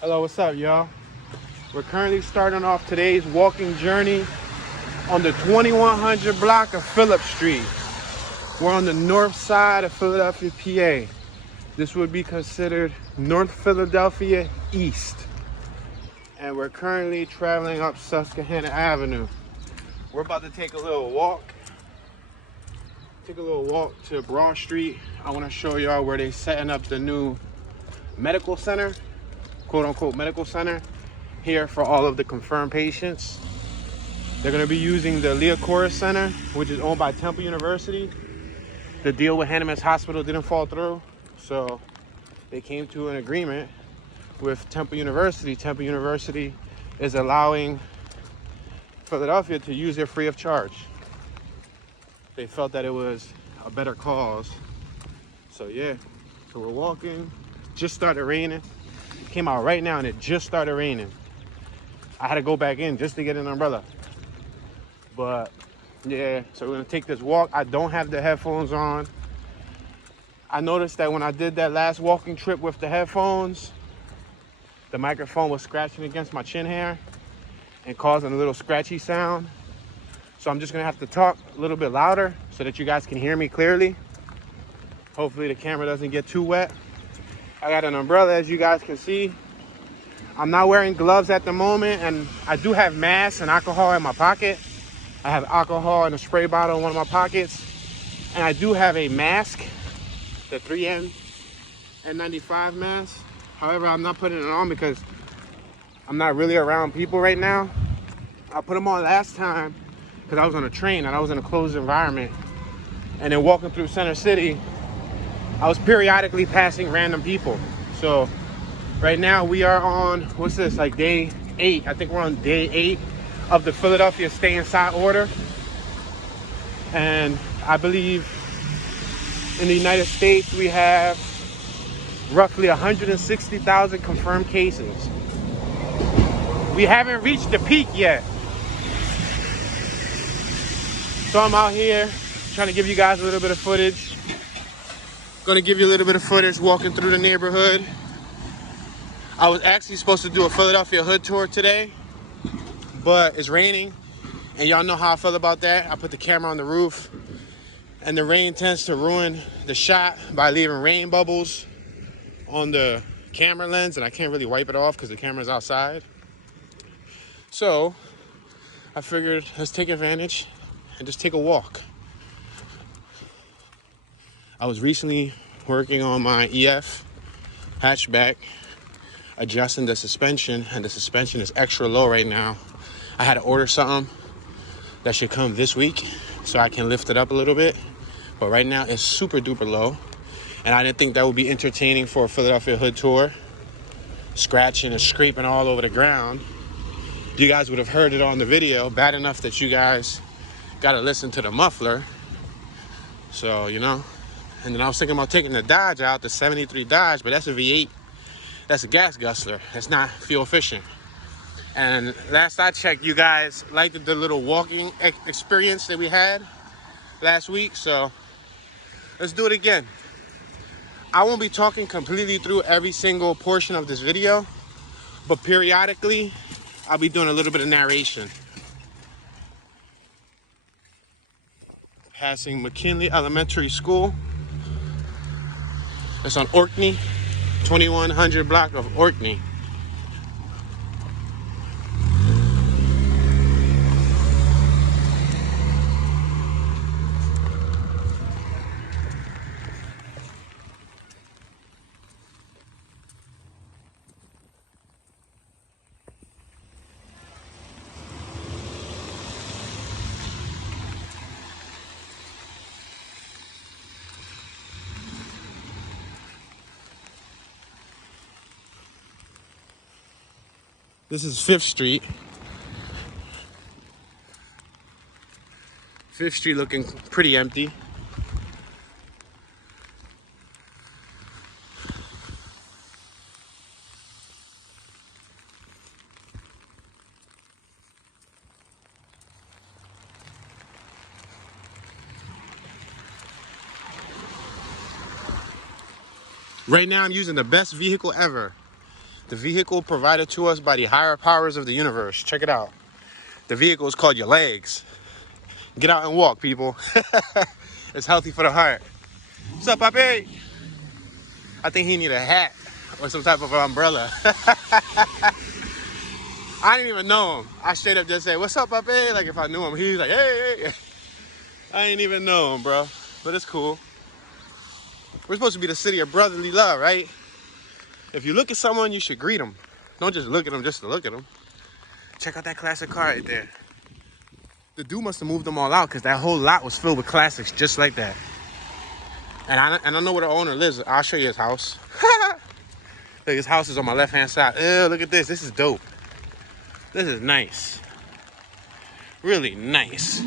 Hello, what's up, y'all? We're currently starting off today's walking journey on the 2100 block of Phillip Street. We're on the north side of Philadelphia, PA. This would be considered North Philadelphia East. And we're currently traveling up Susquehanna Avenue. We're about to take a little walk. To Broad Street. I want to show y'all where they're setting up the new medical center, quote unquote medical center, here for all of the confirmed patients. They're going to be using the Liacouras Center, which is owned by Temple University. The deal with Hanneman's Hospital didn't fall through, so they came to an agreement with Temple University. Temple University is allowing Philadelphia to use it free of charge. They felt that it was a better cause. So yeah, so we're walking. Just started raining. Came out right now and it just started raining. I had to go back in just to get an umbrella. But yeah, so we're gonna take this walk. I don't have the headphones on. I noticed that when I did that last walking trip with the headphones, the microphone was scratching against my chin hair and causing a little scratchy sound. So I'm just gonna have to talk a little bit louder so that you guys can hear me clearly. Hopefully the camera doesn't get too wet. I got an umbrella, as you guys can see. I'm not wearing gloves at the moment, and I do have masks and alcohol in my pocket. I have alcohol and a spray bottle in one of my pockets. And I do have a mask, the 3M N95 mask. However, I'm not putting it on because I'm not really around people right now. I put them on last time because I was on a train and I was in a closed environment. And then walking through Center City, I was periodically passing random people. So right now we are on, what's this, like day 8. I think we're on day 8 of the Philadelphia Stay Inside order. And I believe in the United States we have roughly 160,000 confirmed cases. We haven't reached the peak yet. So I'm out here trying to give you guys a little bit of footage. Gonna give you a little bit of footage walking through the neighborhood. I was actually supposed to do a Philadelphia hood tour today, but it's raining, and y'all know how I feel about that. I put the camera on the roof, and the rain tends to ruin the shot by leaving rain bubbles on the camera lens, and I can't really wipe it off because the camera's outside. So I figured let's take advantage and just take a walk. I was recently working on my EF hatchback, adjusting the suspension, and the suspension is extra low right now. I had to order something that should come this week so I can lift it up a little bit, but right now it's super duper low, and I didn't think that would be entertaining for a Philadelphia hood tour. Scratching and scraping all over the ground. You guys would have heard it on the video, bad enough that you guys gotta listen to the muffler. So, you know, and then I was thinking about taking the Dodge out, the 73 Dodge, but that's a V8. That's a gas guzzler. It's not fuel efficient. And last I checked, you guys liked the little walking experience that we had last week. So let's do it again. I won't be talking completely through every single portion of this video, but periodically I'll be doing a little bit of narration. Passing McKinley Elementary School. It's on Orkney, 2100 block of Orkney. This is 5th Street. 5th Street looking pretty empty. Right now I'm using the best vehicle ever. The vehicle provided to us by the higher powers of the universe. Check it out. The vehicle is called your legs. Get out and walk, people. It's healthy for the heart. What's up, Papi? I think he need a hat or some type of umbrella. I didn't even know him. I straight up just said, what's up, Papi? Like if I knew him, he's like, hey, hey. I ain't even know him, bro. But it's cool. We're supposed to be the city of brotherly love, right? If you look at someone, you should greet them. Don't just look at them just to look at them. Check out that classic car right there. The dude must have moved them all out because that whole lot was filled with classics just like that. And I know where the owner lives. I'll show you his house. Look, his house is on my left-hand side. Ew, look at this. This is dope. This is nice. Really nice.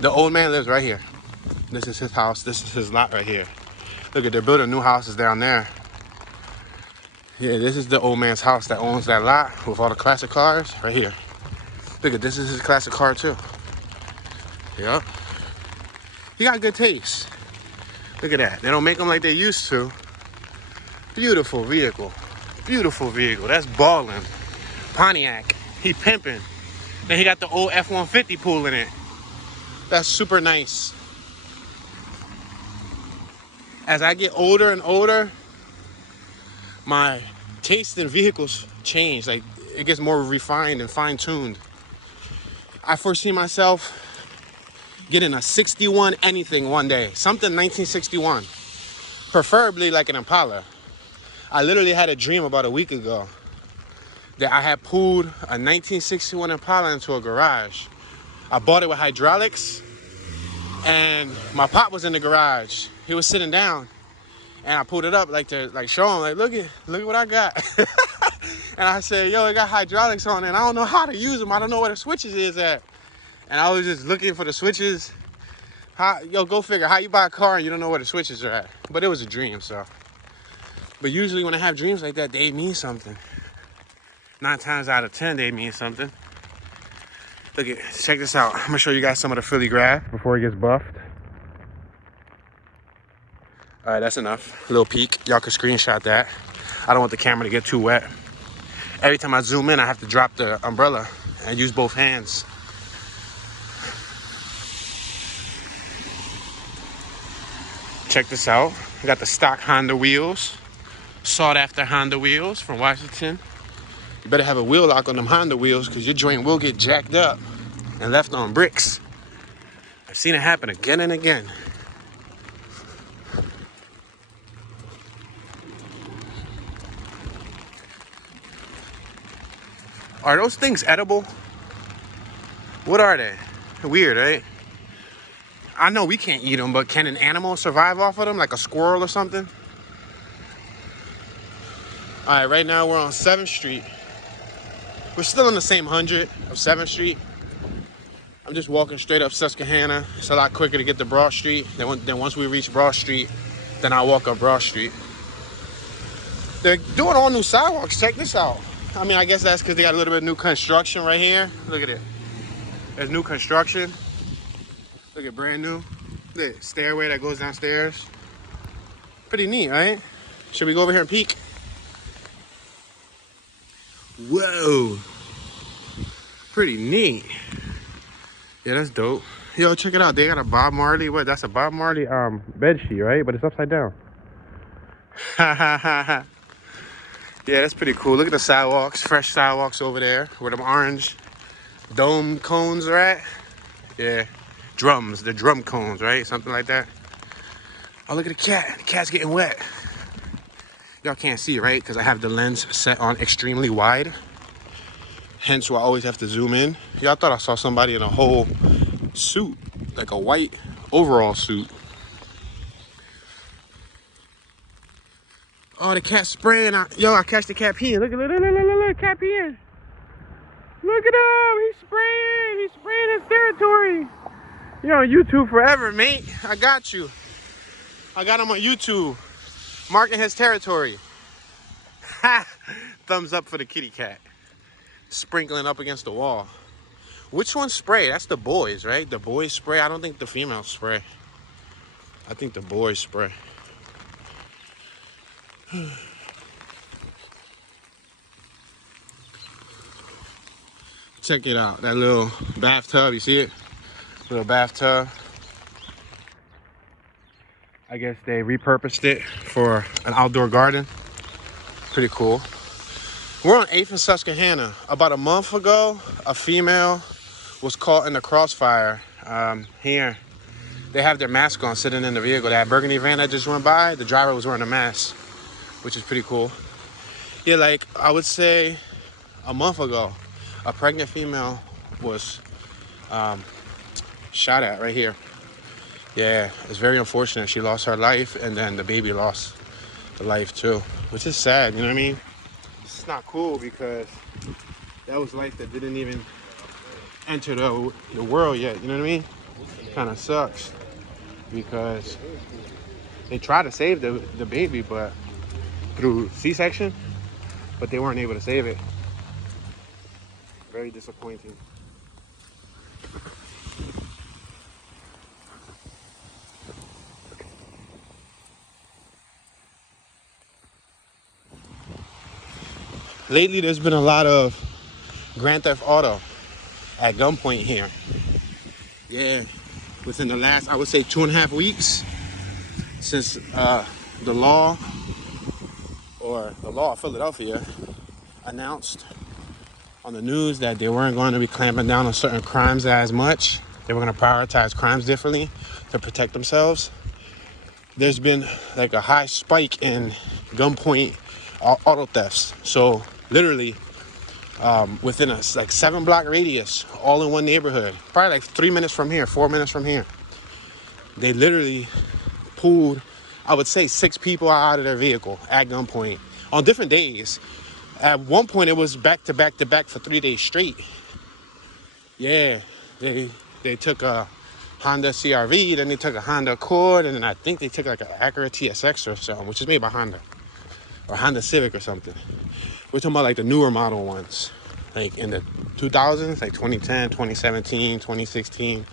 The old man lives right here. This is his house. This is his lot right here. Look at, they're building new houses down there. Yeah, this is the old man's house that owns that lot with all the classic cars right here. Look at, this is his classic car too. Yep. He got good taste. Look at that. They don't make them like they used to. Beautiful vehicle. Beautiful vehicle. That's ballin'. Pontiac. He pimping. Then he got the old F-150 pool in it. That's super nice. As I get older and older, my taste in vehicles change. Like, it gets more refined and fine-tuned. I foresee myself getting a 61 anything one day. Something 1961. Preferably like an Impala. I literally had a dream about a week ago that I had pulled a 1961 Impala into a garage. I bought it with hydraulics, and my pop was in the garage. He was sitting down, and I pulled it up to show him, like, look at what I got. And I said, yo, it got hydraulics on it, and I don't know how to use them. I don't know where the switches is at. And I was just looking for the switches. Go figure. How you buy a car and you don't know where the switches are at? But it was a dream, so. But usually when I have dreams like that, they mean something. 9 times out of 10, they mean something. Look at, check this out. I'm gonna show you guys some of the Philly grass before it gets buffed. All right, that's enough. A little peek. Y'all can screenshot that. I don't want the camera to get too wet. Every time I zoom in, I have to drop the umbrella and use both hands. Check this out. I got the stock Honda wheels. Sought after Honda wheels from Washington. You better have a wheel lock on them Honda wheels because your joint will get jacked up and left on bricks. I've seen it happen again and again. Are those things edible? What are they? Weird, right? I know we can't eat them, but can an animal survive off of them, like a squirrel or something? All right, right now we're on 7th Street. We're still on the same 100 of 7th Street. I'm just walking straight up Susquehanna. It's a lot quicker to get to Broad Street. Then once we reach Broad Street, then I walk up Broad Street. They're doing all new sidewalks. Check this out. I mean, I guess that's because they got a little bit of new construction right here. Look at it. There's new construction. Look at brand new. The stairway that goes downstairs. Pretty neat, right? Should we go over here and peek? Whoa. Pretty neat. Yeah, that's dope. Yo, check it out. They got a Bob Marley. What? That's a Bob Marley bed sheet, right? But it's upside down. Ha ha ha ha. Yeah, that's pretty cool. Look at the sidewalks. Fresh sidewalks over there where them orange dome cones are at. Yeah. Drums. The drum cones, right? Something like that. Oh, look at the cat. The cat's getting wet. Y'all can't see it, right? Because I have the lens set on extremely wide. Hence why I always have to zoom in. Y'all thought I saw somebody in a whole suit. Like a white overall suit. Oh, the cat's spraying. Yo, I catch the cat peeing. Look, cat peeing. Look at him. He's spraying. He's spraying his territory. You're on YouTube forever, mate. I got you. I got him on YouTube. Marking his territory. Ha! Thumbs up for the kitty cat. Sprinkling up against the wall. Which one spray? That's the boys, right? The boys spray. I don't think the females spray. I think the boys spray. Check it out, that little bathtub, you see it? Little bathtub. I guess they repurposed it for an outdoor garden. Pretty cool. We're on 8th and Susquehanna. About a month ago, a female was caught in the crossfire. Here, they have their mask on sitting in the vehicle. That burgundy van that just went by, the driver was wearing a mask, which is pretty cool. Yeah, like I would say a month ago, a pregnant female was shot at right here. Yeah, it's very unfortunate. She lost her life, and then the baby lost the life too, which is sad, you know what I mean? It's not cool because that was life that didn't even enter the world yet, you know what I mean? Kind of sucks because they tried to save the baby, but through C-section, but they weren't able to save it. Very disappointing. Lately, there's been a lot of Grand Theft Auto at gunpoint here. Yeah, within the last, I would say 2.5 weeks since the law of Philadelphia announced on the news that they weren't going to be clamping down on certain crimes as much. They were going to prioritize crimes differently to protect themselves. There's been like a high spike in gunpoint auto thefts. So literally within a like 7-block radius, all in one neighborhood, probably like 3 minutes from here, 4 minutes from here, they literally pulled, I would say, 6 people out of their vehicle at gunpoint on different days. At one point, it was back to back to back for 3 days straight. Yeah, they took a Honda CRV, then they took a Honda Accord, and then I think they took like an Acura TSX or something, which is made by Honda, or Honda Civic or something. We're talking about like the newer model ones, like in the 2000s, like 2010, 2017, 2016.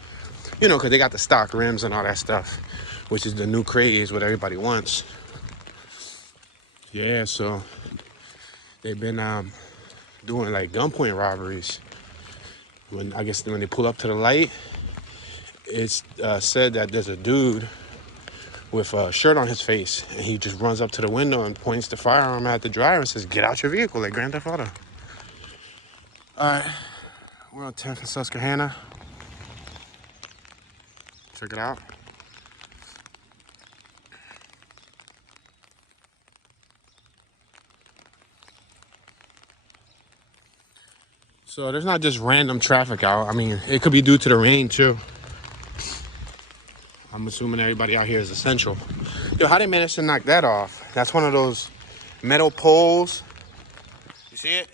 You know, because they got the stock rims and all that stuff, which is the new craze, what everybody wants. Yeah, so they've been doing like gunpoint robberies. When they pull up to the light, it's said that there's a dude with a shirt on his face, and he just runs up to the window and points the firearm at the driver and says, "Get out your vehicle," like Grand Theft Auto. All right, we're on 10th and Susquehanna. Check it out. So there's not just random traffic out. I mean, it could be due to the rain too. I'm assuming everybody out here is essential. Yo, how they managed to knock that off? That's one of those metal poles. You see it?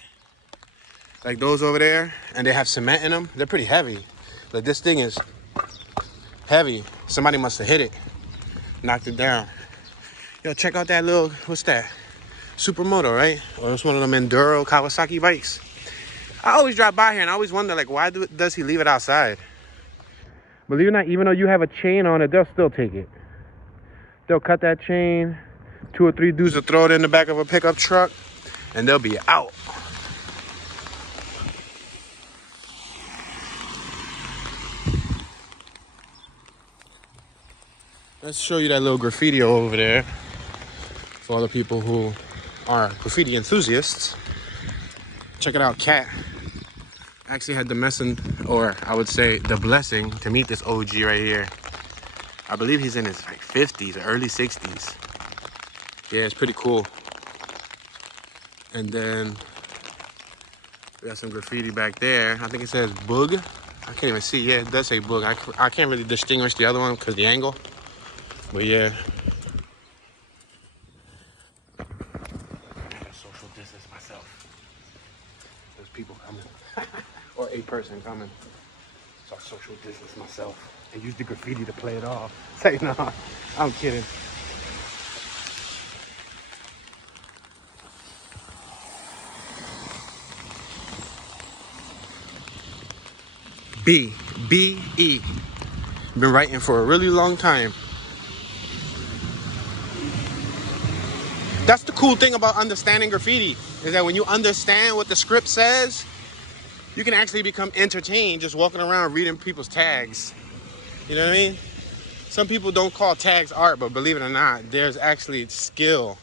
Like those over there, and they have cement in them. They're pretty heavy. Like this thing is heavy. Somebody must have hit it, knocked it down. Yo, check out that little, what's that? Supermoto, right? Or it's one of them Enduro Kawasaki bikes. I always drive by here and I always wonder, like, why does he leave it outside? Believe it or not, even though you have a chain on it, they'll still take it. They'll cut that chain. 2 or 3 dudes will throw it in the back of a pickup truck, and they'll be out. Let's show you that little graffiti over there for all the people who are graffiti enthusiasts. Check it out, Cat. I actually had the I would say the blessing to meet this OG right here. I believe he's in his like 50s or early 60s. Yeah, it's pretty cool. And then we got some graffiti back there. I think it says Boog. I can't even see. Yeah, it does say Boog. I can't really distinguish the other one because the angle. But yeah. I gotta social distance myself. There's people coming. Or a person coming. So I social distance myself and use the graffiti to play it off. Say no, I'm kidding. B-E. Been writing for a really long time. That's the cool thing about understanding graffiti, is that when you understand what the script says, you can actually become entertained just walking around reading people's tags. You know what I mean? Some people don't call tags art, but believe it or not, there's actually skill,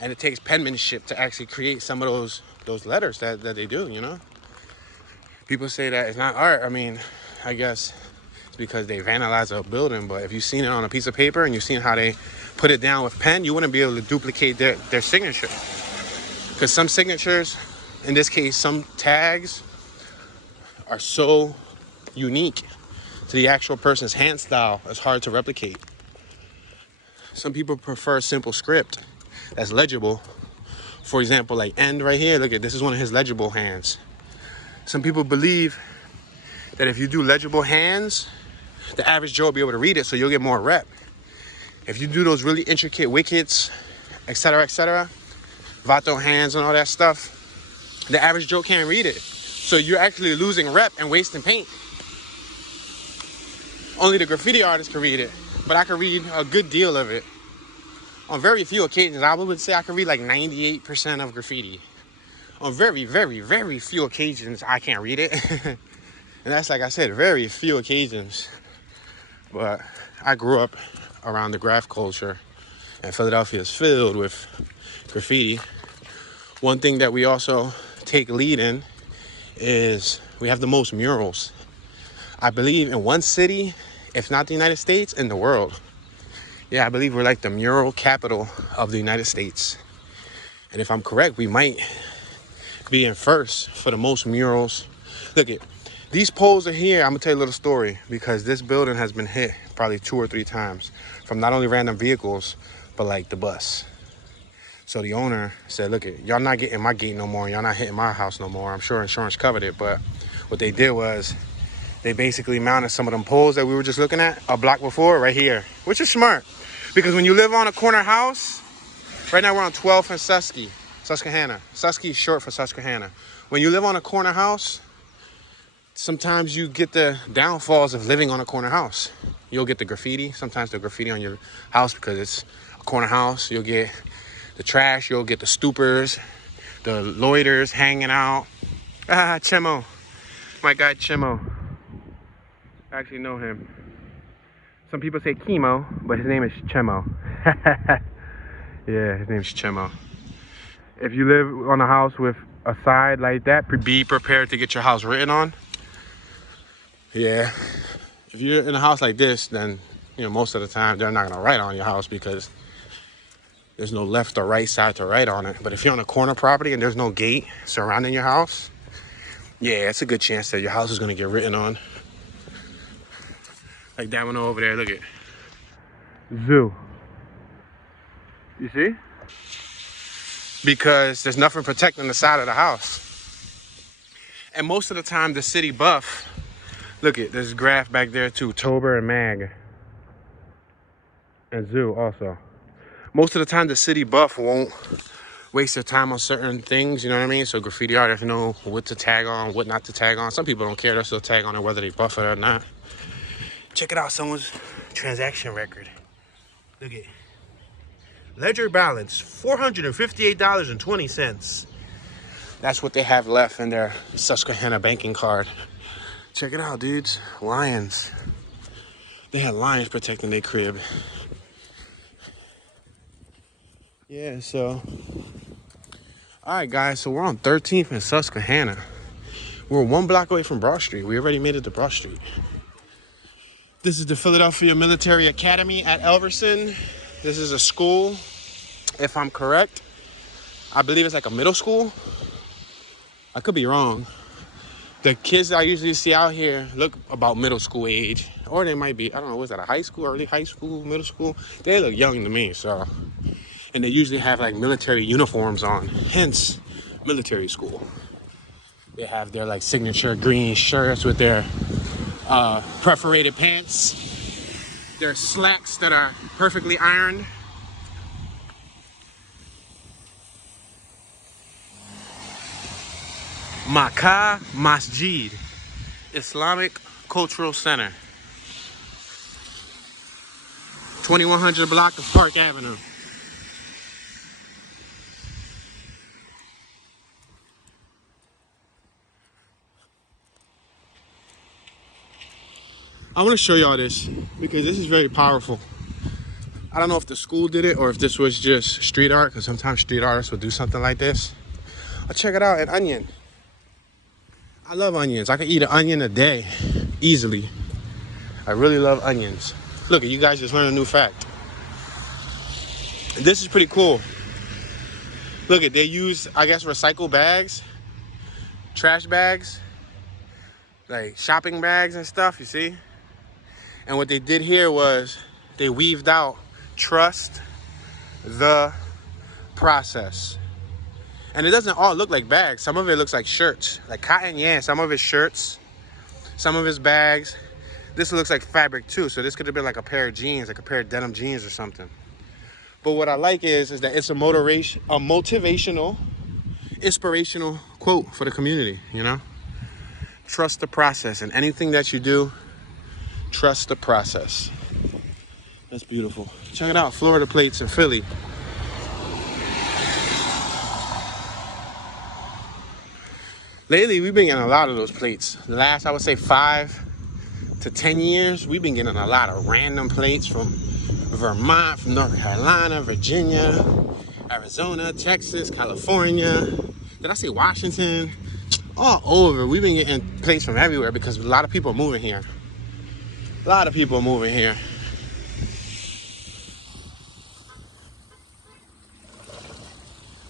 and it takes penmanship to actually create some of those letters that they do, you know? People say that it's not art. I mean, I guess it's because they vandalize a building, but if you've seen it on a piece of paper and you've seen how they put it down with pen, you wouldn't be able to duplicate their signature. Because some signatures, in this case, some tags, are so unique to the actual person's hand style, it's hard to replicate. Some people prefer simple script that's legible. For example, like end right here, look at this is one of his legible hands. Some people believe that if you do legible hands, the average Joe will be able to read it, so you'll get more rep. If you do those really intricate wickets, etc., vato hands and all that stuff, the average Joe can't read it. So you're actually losing rep and wasting paint. Only the graffiti artist can read it, but I can read a good deal of it. On very few occasions, I would say I can read like 98% of graffiti. On very, very, very few occasions, I can't read it. And that's, like I said, very few occasions. But I grew up around the graph culture, and Philadelphia is filled with graffiti. One thing that we also take lead in is we have the most murals. I believe in one city, if not the United States, in the world. Yeah, I believe we're like the mural capital of the United States. And if I'm correct, we might be in first for the most murals. Look at these poles are here. I'm gonna tell you a little story, because this building has been hit probably 2 or 3 times from not only random vehicles, but like the bus. So the owner said, look, y'all not getting my gate no more. Y'all not hitting my house no more. I'm sure insurance covered it. But what they did was they basically mounted some of them poles that we were just looking at a block before right here, which is smart. Because when you live on a corner house, right now we're on 12th and Susquehanna. Susky is short for Susquehanna. When you live on a corner house, sometimes you get the downfalls of living on a corner house. You'll get the graffiti, sometimes the graffiti on your house because it's a corner house. You'll get the trash, you'll get the stoopers, the loiters hanging out. Ah, Chemo. My guy Chemo. I actually know him. Some people say Chemo, but his name is Chemo. Yeah, his name's Chemo. If you live on a house with a side like that, be prepared to get your house written on. Yeah. If you're in a house like this, then, you know, most of the time they're not gonna write on your house because there's no left or right side to write on it. But if you're on a corner property and there's no gate surrounding your house, yeah, it's a good chance that your house is gonna get written on. Like that one over there, look at zoo. You see? Because there's nothing protecting the side of the house. And most of the time the city buff, look at there's graph back there too, Tober and Mag. And zoo also. Most of the time the city buff won't waste their time on certain things, you know what I mean? So graffiti artists know what to tag on, what not to tag on. Some people don't care, they'll still tag on it whether they buff it or not. Check it out, someone's transaction record. Look at ledger balance, $458.20. That's what they have left in their Susquehanna banking card. Check it out, dudes. Lions. They had lions protecting their crib. Yeah, so. Alright, guys, so we're on 13th and Susquehanna. We're 1 block away from Broad Street. We already made it to Broad Street. This is the Philadelphia Military Academy at Elverson. This is a school, if I'm correct. I believe it's like a middle school. I could be wrong. The kids I usually see out here look about middle school age. Or they might be, I don't know, was that a high school, early high school, middle school? They look young to me, so. And they usually have like military uniforms on, hence military school. They have their like signature green shirts with their perforated pants. Their slacks that are perfectly ironed. Makkah Masjid, Islamic Cultural Center. 2100 block of Park Avenue. I want to show y'all this because this is very powerful. I don't know if the school did it or if this was just street art, because sometimes street artists will do something like this. I'll check it out, an onion. I love onions. I could eat an onion a day, easily. I really love onions. Look, you guys just learned a new fact. This is pretty cool. Look, they use, I guess, recycled bags, trash bags, like shopping bags and stuff, you see? And what they did here was they weaved out trust the process. And it doesn't all look like bags. Some of it looks like shirts, like cotton. Yeah, some of it's shirts, some of it's bags. This looks like fabric too. So this could have been like a pair of jeans, like a pair of denim jeans or something. But what I like is that it's a motivational, inspirational quote for the community, you know? Trust the process. And anything that you do, trust the process. That's beautiful. Check it out, Florida plates in Philly. Lately, we've been getting a lot of those plates. The last, I would say, 5 to 10 years, we've been getting a lot of random plates from Vermont, from North Carolina, Virginia, Arizona, Texas, California. Did I say Washington? All over. We've been getting plates from everywhere because a lot of people are moving here. A lot of people are moving here.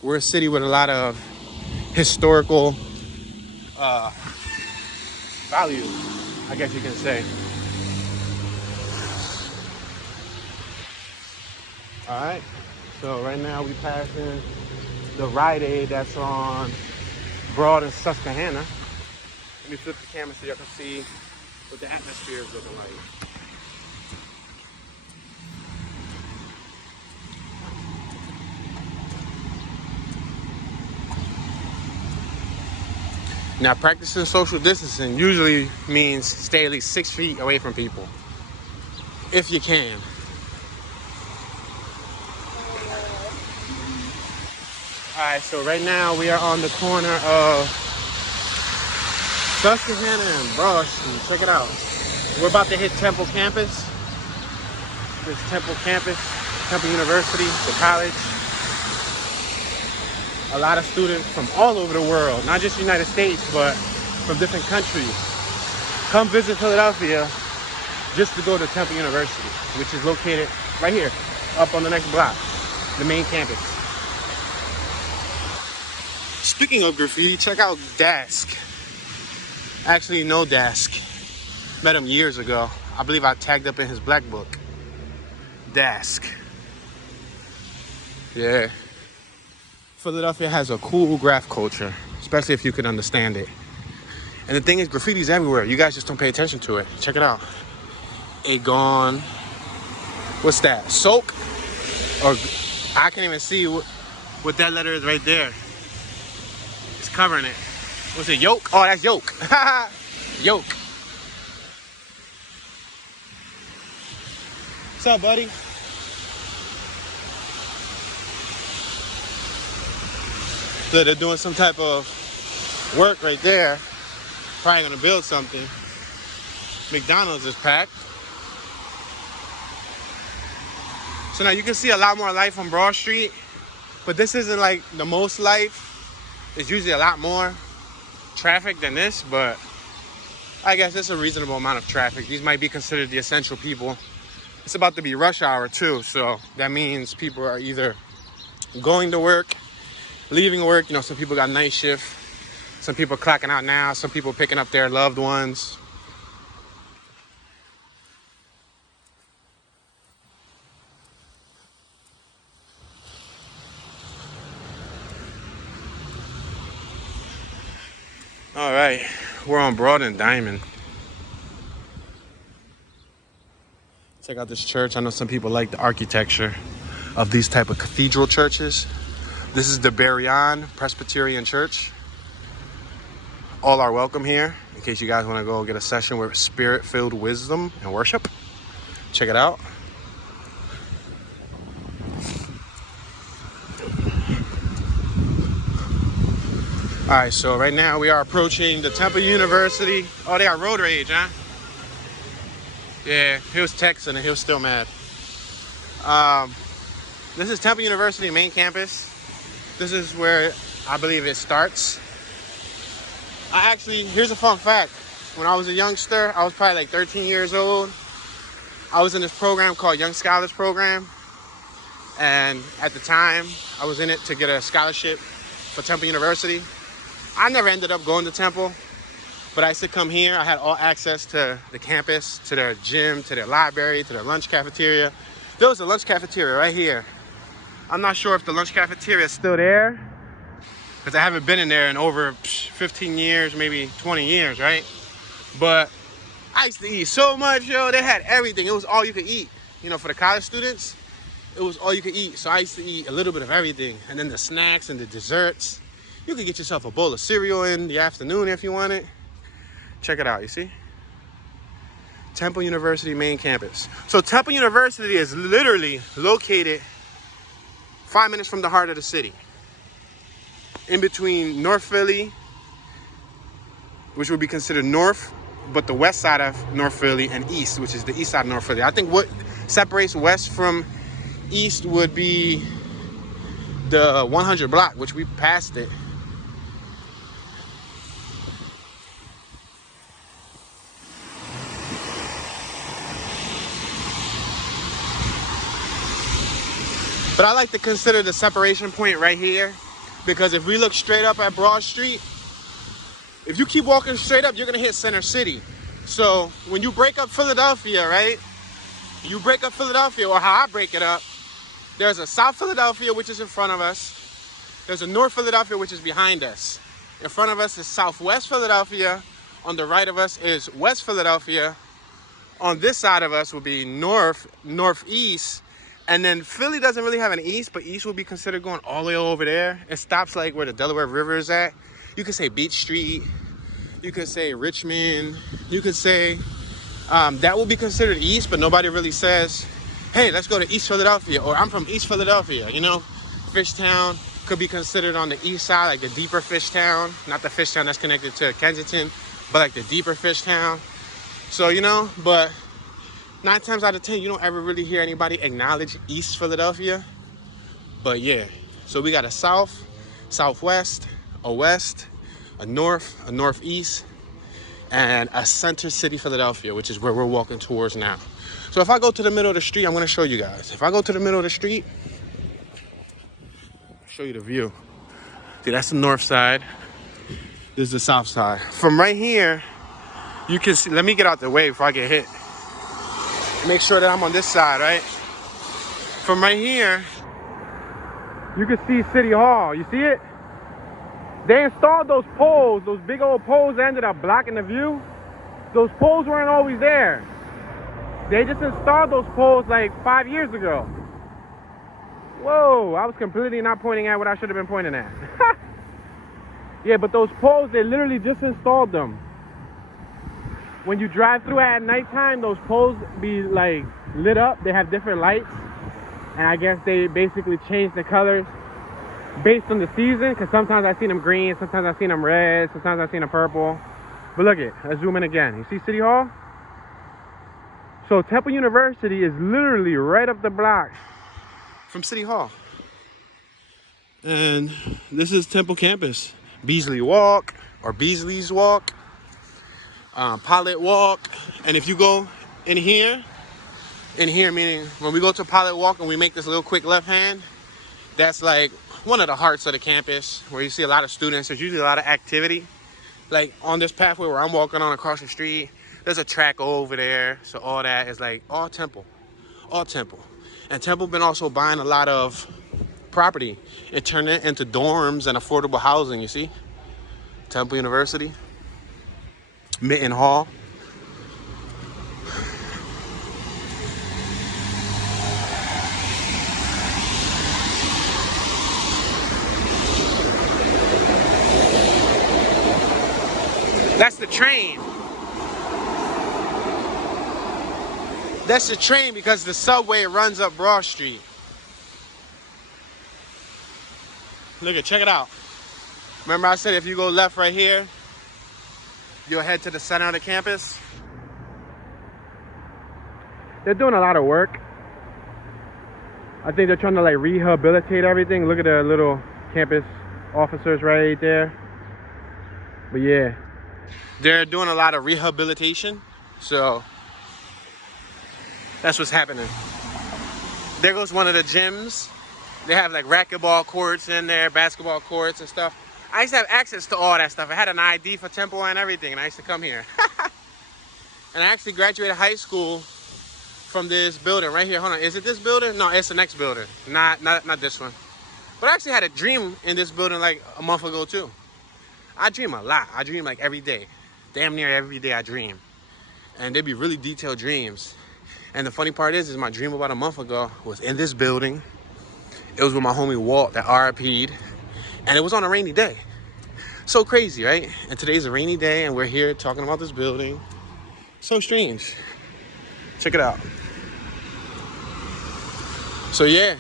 We're a city with a lot of historical value, I guess you can say. All right, so right now we passing the Rite Aid that's on Broad and Susquehanna. Let me flip the camera so y'all can see what the atmosphere is looking like. Now, practicing social distancing usually means stay at least 6 feet away from people, if you can. All right, so right now we are on the corner of Susquehanna and Broad Street. Check it out. We're about to hit Temple campus. This Temple campus, Temple University, the college. A lot of students from all over the world, not just the United States, but from different countries, come visit Philadelphia just to go to Temple University, which is located right here, up on the next block, the main campus. Speaking of graffiti, check out Dask. Actually, no Dask. Met him years ago. I believe I tagged up in his black book. Dask. Yeah. Philadelphia has a cool graph culture, especially if you can understand it. And the thing is, graffiti's everywhere. You guys just don't pay attention to it. Check it out. Aegon. What's that? Soak? Or I can't even see what that letter is right there. It's covering it. What's it? Yoke? Oh, that's yoke. Yoke. What's up, buddy? So they're doing some type of work right there. Probably gonna build something. McDonald's is packed. So now you can see a lot more life on Broad Street, but this isn't like the most life. There's usually a lot more traffic than this, but I guess it's a reasonable amount of traffic. These might be considered the essential people. It's about to be rush hour too, so that means people are either going to work, leaving work. You know, some people got night shift, some people clocking out now, some people picking up their loved ones. All right, we're on Broad and Diamond. Check out this church. I know some people like the architecture of these type of cathedral churches. This is the Berrien Presbyterian Church. All are welcome here, in case you guys want to go get a session with spirit-filled wisdom and worship. Check it out. All right, so right now we are approaching the Temple University. Oh, they got road rage, huh? Yeah, he was texting and he was still mad. This is Temple University main campus. This is where I believe it starts. Here's a fun fact. When I was a youngster, I was probably like 13 years old. I was in this program called Young Scholars Program. And at the time, I was in it to get a scholarship for Temple University. I never ended up going to Temple, but I used to come here. I had all access to the campus, to their gym, to their library, to their lunch cafeteria. There was a lunch cafeteria right here. I'm not sure if the lunch cafeteria is still there, because I haven't been in there in over 15 years, maybe 20 years, right? But I used to eat so much, yo. They had everything. It was all you could eat. You know, for the college students, it was all you could eat. So I used to eat a little bit of everything. And then the snacks and the desserts. You could get yourself a bowl of cereal in the afternoon if you want it. Check it out, you see? Temple University main campus. So Temple University is literally located 5 minutes from the heart of the city. In between North Philly, which would be considered north, but the west side of North Philly, and east, which is the east side of North Philly. I think what separates west from east would be the 100 block, which we passed it. But I like to consider the separation point right here, because if we look straight up at Broad Street, if you keep walking straight up, you're gonna hit Center City. So when you break up Philadelphia, right? You break up Philadelphia, or how I break it up, there's a South Philadelphia, which is in front of us. There's a North Philadelphia, which is behind us. In front of us is Southwest Philadelphia. On the right of us is West Philadelphia. On this side of us will be Northeast. And then Philly doesn't really have an east, but east will be considered going all the way over there. It stops like where the Delaware River is at. You could say Beach Street. You could say Richmond. You could say that will be considered east, but nobody really says, hey, let's go to East Philadelphia, or I'm from East Philadelphia, you know? Fishtown could be considered on the east side, like the deeper Fishtown. Not the Fishtown that's connected to Kensington, but like the deeper Fishtown. So, you know, but 9 times out of 10, you don't ever really hear anybody acknowledge East Philadelphia. But yeah, so we got a south, southwest, a west, a north, a northeast, and a center city Philadelphia, which is where we're walking towards now. So if I go to the middle of the street, I'm gonna show you guys. If I go to the middle of the street, show you the view. See, that's the north side. This is the south side. From right here, you can see, let me get out the way before I get hit. Make sure that I'm on this side, right? From right here, you can see City Hall. You see it? They installed those poles, those big old poles that ended up blocking the view. Those poles weren't always there. They just installed those poles like 5 years ago. Whoa, I was completely not pointing at what I should have been pointing at. Yeah, but those poles, they literally just installed them. When you drive through at nighttime, those poles be like lit up. They have different lights. And I guess they basically change the colors based on the season, because sometimes I've seen them green, sometimes I've seen them red, sometimes I've seen them purple. But look it, let's zoom in again. You see City Hall? So Temple University is literally right up the block from City Hall. And this is Temple campus. Beasley Walk, or Beasley's Walk, Pilot Walk. And if you go in here meaning when we go to Pilot Walk and we make this little quick left hand, that's like one of the hearts of the campus, where you see a lot of students. There's usually a lot of activity. Like on this pathway where I'm walking on across the street, there's a track over there. So all that is like all Temple. And Temple been also buying a lot of property and turning it into dorms and affordable housing, you see? Temple University, Mitten Hall. That's the train. That's the train, because the subway runs up Broad Street. Look at, check it out. Remember I said if you go left right here, you'll head to the center of the campus? They're doing a lot of work. I think they're trying to like rehabilitate everything. Look at the little campus officers right there. But yeah, they're doing a lot of rehabilitation. So that's what's happening. There goes one of the gyms. They have like racquetball courts in there, basketball courts and stuff. I used to have access to all that stuff. I had an ID for Temple and everything, and I used to come here. And I actually graduated high school from this building right here. Hold on, is it this building? No, it's the next building. Not this one. But I actually had a dream in this building like a month ago too. I dream a lot. I dream like every day. Damn near every day I dream. And they'd be really detailed dreams. And the funny part is my dream about a month ago was in this building. It was with my homie Walt that RIP'd. And it was on a rainy day. So crazy, right? And today's a rainy day and we're here talking about this building. So strange. Check it out. So yeah.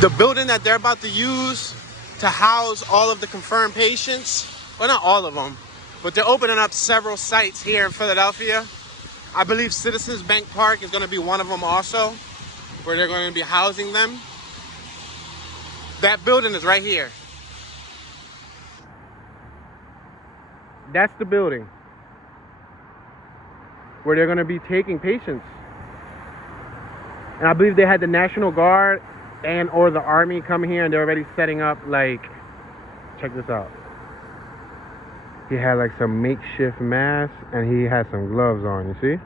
The building that they're about to use to house all of the confirmed patients, well, not all of them, but they're opening up several sites here in Philadelphia. I believe Citizens Bank Park is going to be one of them also, where they're going to be housing them. That building is right here. That's the building where they're going to be taking patients. And I believe they had the National Guard and or the Army come here, and they're already setting up, like, check this out. He had like some makeshift mask and he had some gloves on, you see?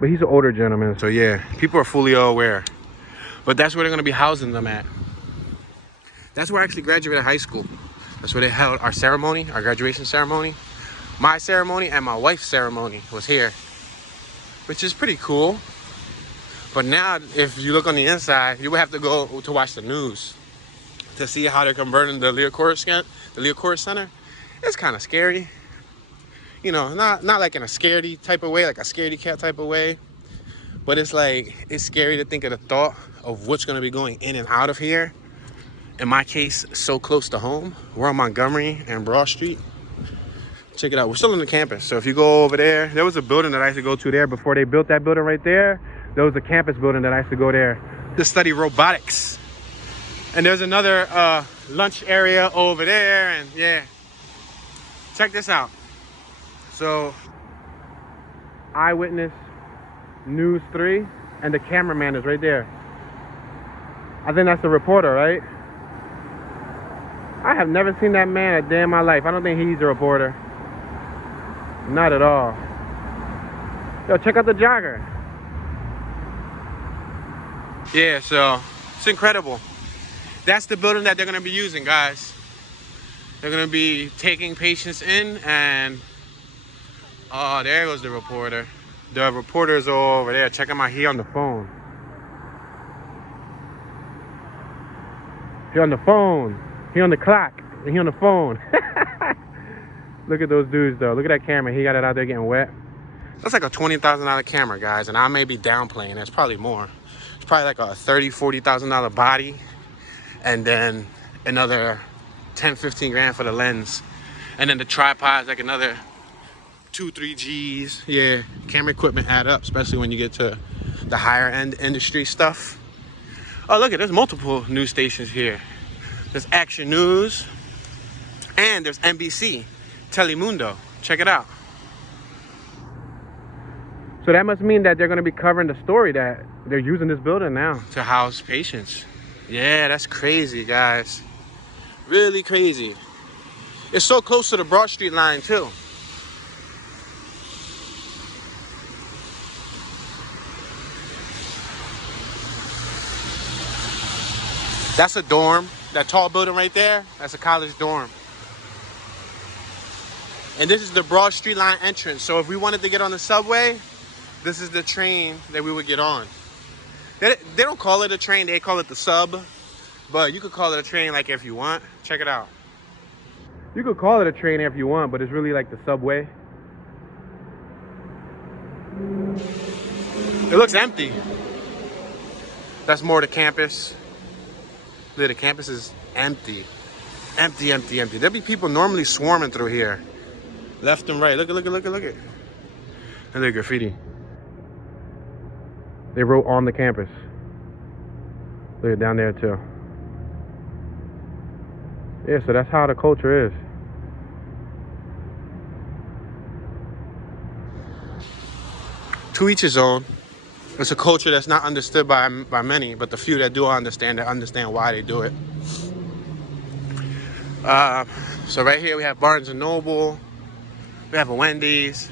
But he's an older gentleman, so yeah, people are fully aware. But that's where they're gonna be housing them at. That's where I actually graduated high school. That's where they held our ceremony, our graduation ceremony. My ceremony and my wife's ceremony was here, which is pretty cool. But now, if you look on the inside, you would have to go to watch the news to see how they're converting the Liacouras Center. It's kind of scary. You know, not like in a scaredy type of way, like a scaredy cat type of way. But it's like, it's scary to think of the thought of what's going to be going in and out of here. In my case, so close to home. We're on Montgomery and Broad Street. Check it out. We're still on the campus. So if you go over there, there was a building that I used to go to there before they built that building right there. There was a campus building that I used to go there to study robotics. And there's another lunch area over there. And yeah, check this out. So, Eyewitness News 3, and the cameraman is right there. I think that's the reporter, right? I have never seen that man a day in my life. I don't think he's a reporter. Not at all. Yo, check out the jogger. Yeah, so it's incredible. That's the building that they're gonna be using, guys. They're gonna be taking patients in, and oh, there goes the reporter. The reporter's over there. Check him out. He on the phone. He on the phone. He on the clock. He on the phone. Look at those dudes, though. Look at that camera. He got it out there getting wet. That's like a $20,000 camera, guys, and I may be downplaying. It's probably more. It's probably like a $30,000, $40,000 body, and then another 10, 15 grand for the lens, and then the tripod's like another 2-3 G's. Yeah, camera equipment add up, especially when you get to the higher end industry stuff. Oh, look, there's multiple news stations here. There's Action News, and there's NBC, Telemundo. Check it out. So that must mean that they're going to be covering the story that they're using this building now to house patients. Yeah, that's crazy, guys. Really crazy. It's so close to the Broad Street line, too. That's a dorm. That tall building right there, that's a college dorm. And this is the Broad Street line entrance. So if we wanted to get on the subway, this is the train that we would get on. They don't call it a train, they call it the sub. But you could call it a train like if you want. Check it out. You could call it a train if you want, but it's really like the subway. It looks empty. That's more the campus. The campus is empty. Empty, empty, empty. There'll be people normally swarming through here. Left and right. Look at, look at, look at, look at. And the graffiti. They wrote on the campus. Look at down there too. Yeah, so that's how the culture is. To each his own. It's a culture that's not understood by many, but the few that do understand why they do it. So right here we have Barnes and Noble. We have a Wendy's.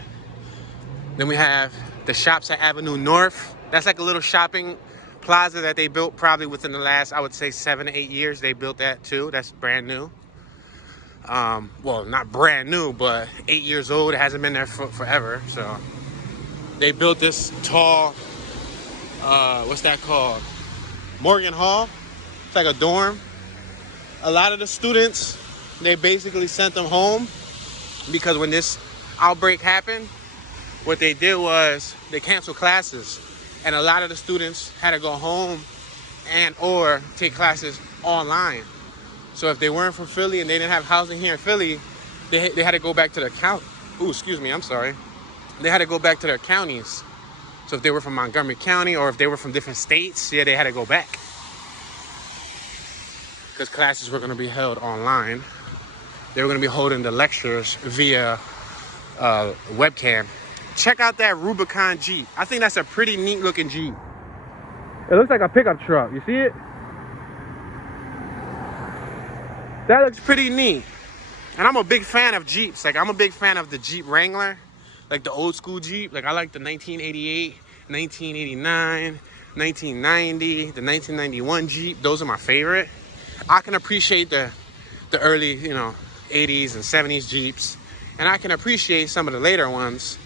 Then we have the Shops at Avenue North. That's like a little shopping plaza that they built probably within the last, I would say, 7 to 8 years. They built that too. That's brand new. Well, not brand new, but 8 years old. It hasn't been there forever. So they built this tall, what's that called? Morgan Hall. It's like a dorm. A lot of the students, they basically sent them home because when this outbreak happened, what they did was they canceled classes, and a lot of the students had to go home and or take classes online. So if they weren't from Philly and they didn't have housing here in Philly, they had to go back to their county. Ooh, excuse me, I'm sorry. They had to go back to their counties. So if they were from Montgomery County or if they were from different states, yeah, they had to go back. Because classes were going to be held online. They were going to be holding the lectures via webcam. Check out that Rubicon Jeep. I think that's a pretty neat looking Jeep. It looks like a pickup truck. You see it? That looks pretty neat. And I'm a big fan of Jeeps. Like, I'm a big fan of the Jeep Wrangler. Like the old school Jeep. Like, I like the 1988, 1989, 1990, the 1991 Jeep. Those are my favorite. I can appreciate the early, 80s and 70s Jeeps. And I can appreciate some of the later ones.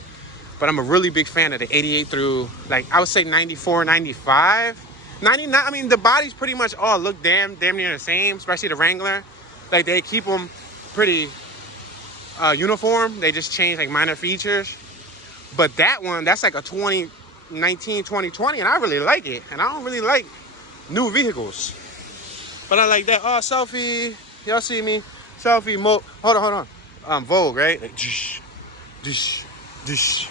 But I'm a really big fan of the 88 through, like, I would say 94, 95. 99, I mean, the bodies pretty much all look damn near the same, especially the Wrangler. Like, they keep them pretty uniform. They just change, like, minor features. But that one, that's like a 2019, 2020, and I really like it. And I don't really like new vehicles. But I like that. Oh, selfie. Y'all see me? Selfie mode. Hold on. Vogue, right? Like, dish, dish, dish.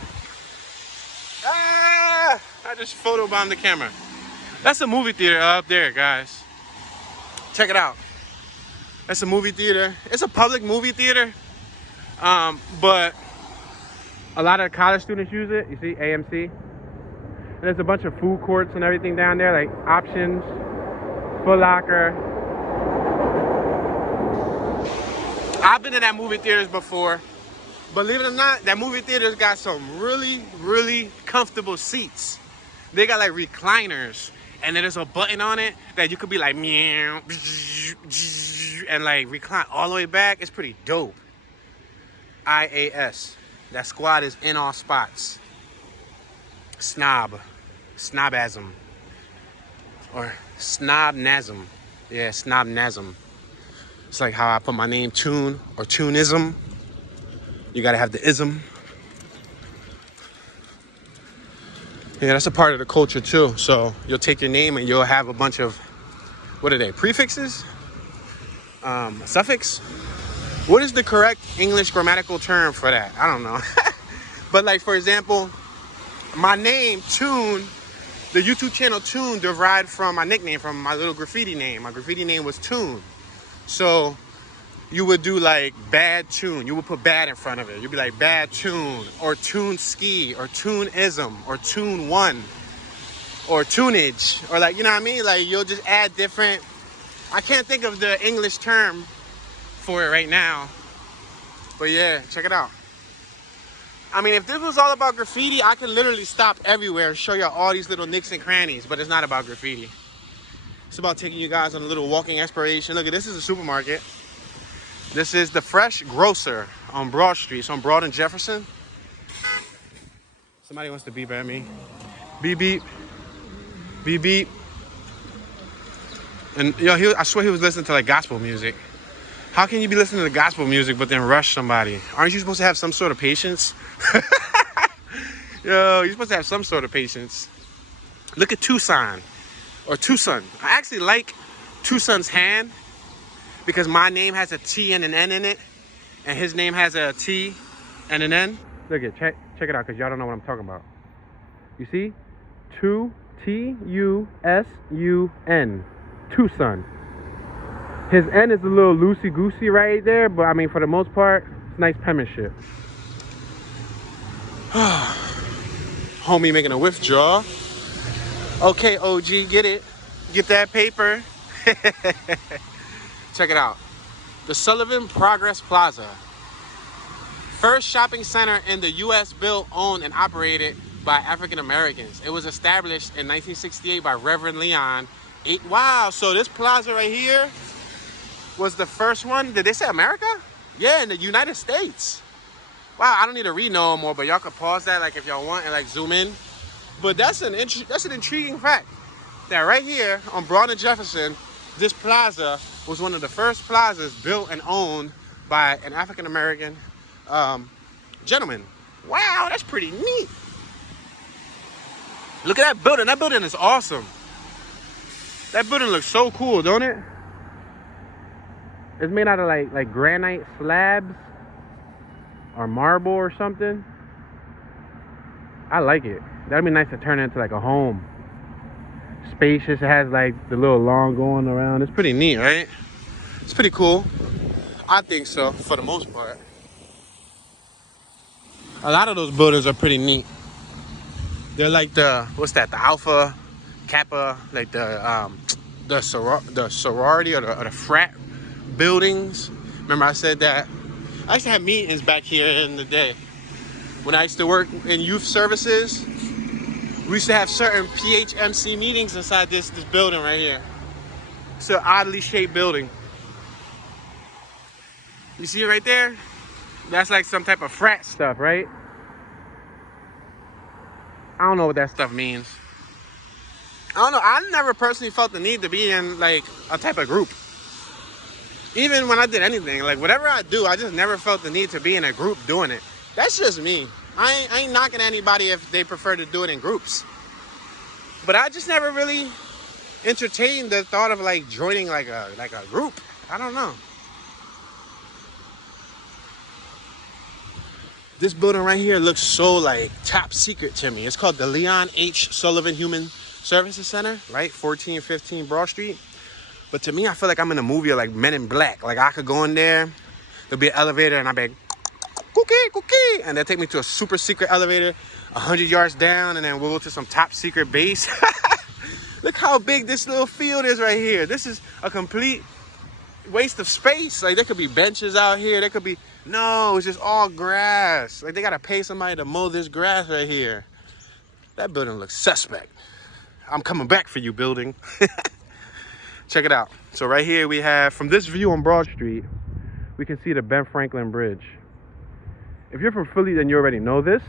Ah! I just photobombed the camera. That's a movie theater up there, guys. Check it out. That's a movie theater. It's a public movie theater. But a lot of college students use it. You see, AMC. And there's a bunch of food courts and everything down there, like Options, Foot Locker. I've been to that movie theaters before. Believe it or not, that movie theater's got some really, really comfortable seats. They got like recliners, and then there's a button on it that you could be like meow and like recline all the way back. It's pretty dope. IAS. That squad is in all spots. Snobasm. Or snobnasm. Yeah, snobnasm. It's like how I put my name, Tune, or Tunism. You gotta have the ism. Yeah, that's a part of the culture too. So you'll take your name and you'll have a bunch of, what are they, prefixes? Suffix? What is the correct English grammatical term for that? I don't know. But like, for example, my name, Tune, the YouTube channel Tune derived from my nickname, from my little graffiti name. My graffiti name was Tune. So you would do like Bad Tune. You would put bad in front of it. You'd be like Bad Tune, or Tune Ski, or Tuneism, or Tune One, or Tunage, or like, you know what I mean? Like, you'll just add different. I can't think of the English term for it right now. But yeah, check it out. I mean, if this was all about graffiti, I could literally stop everywhere and show you all these little nicks and crannies, but it's not about graffiti. It's about taking you guys on a little walking exploration. Look, this is a supermarket. This is the Fresh Grocer on Broad Street. It's on Broad and Jefferson. Somebody wants to beep at me. Beep, beep. Beep, beep. And yo, I swear he was listening to like gospel music. How can you be listening to gospel music but then rush somebody? Aren't you supposed to have some sort of patience? Yo, you're supposed to have some sort of patience. Look at Tucson. Or Tucson. I actually like Tucson's hand because my name has a T and an N in it, and his name has a T and an N. Look at check it out, because y'all don't know what I'm talking about. You see? Tusun. Tucson. His N is a little loosey-goosey right there, but I mean, for the most part, it's nice penmanship. Homie making a withdrawal. Okay, OG, get it. Get that paper. Check it out. The Sullivan Progress Plaza. First shopping center in the U.S. built, owned, and operated by African Americans. It was established in 1968 by Reverend Leon. Wow, so this plaza right here was the first one. Did they say America? Yeah, in the United States. Wow, I don't need to read no more, but y'all can pause that like if y'all want and like zoom in. But that's an intriguing fact that right here on Broad and Jefferson, this plaza was one of the first plazas built and owned by an African American gentleman. Wow, that's pretty neat. Look at that building. That building is awesome. That building looks so cool, don't it? It's made out of like granite slabs or marble or something. I like it. That'd be nice to turn into like a home. Spacious. It has like the little lawn going around. It's pretty neat, right? It's pretty cool. I think so, for the most part. A lot of those buildings are pretty neat. They're like the, what's that? The Alpha, Kappa, like the sorority or the frat buildings. Remember I said that? I used to have meetings back here in the day. When I used to work in youth services, we used to have certain PHMC meetings inside this building right here. It's an oddly shaped building. You see it right there? That's like some type of frat stuff, right? I don't know what that stuff means. I don't know. I never personally felt the need to be in like a type of group. Even when I did anything, like whatever I do, I just never felt the need to be in a group doing it. That's just me. I ain't knocking anybody if they prefer to do it in groups. But I just never really entertained the thought of like joining like a group. I don't know. This building right here looks so like top secret to me. It's called the Leon H. Sullivan Human Services Center, right? 1415 Broad Street. But to me, I feel like I'm in a movie of like Men in Black. Like I could go in there, there'll be an elevator and I'll be like, cookie, and they'll take me to a super secret elevator 100 yards down, and then we'll go to some top secret base. Look how big this little field is right here. This is a complete waste of space. Like there could be benches out here. There could be, no, it's just all grass. Like they gotta pay somebody to mow this grass right here. That building looks suspect. I'm coming back for you, building. Check it out. So right here we have, from this view on Broad Street, we can see the Ben Franklin Bridge. If you're from Philly, then you already know this.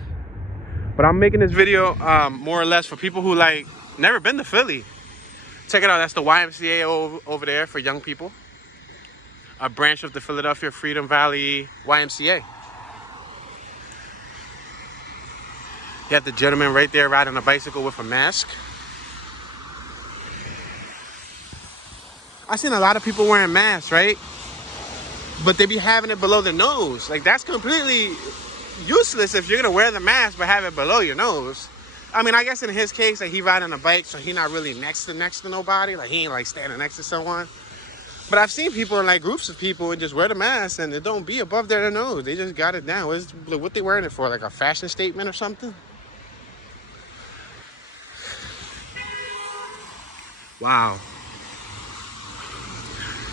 But I'm making this video more or less for people who like never been to Philly. Check it out. That's the YMCA over there for young people. A branch of the Philadelphia Freedom Valley YMCA. You have the gentleman right there riding a bicycle with a mask. I've seen a lot of people wearing masks, right? But they be having it below their nose. Like that's completely useless if you're gonna wear the mask but have it below your nose. I mean, I guess in his case, like he riding a bike, so he not really next to nobody. Like he ain't like standing next to someone. But I've seen people in like groups of people and just wear the mask and it don't be above their nose. They just got it down. What they wearing it for? Like a fashion statement or something? Wow.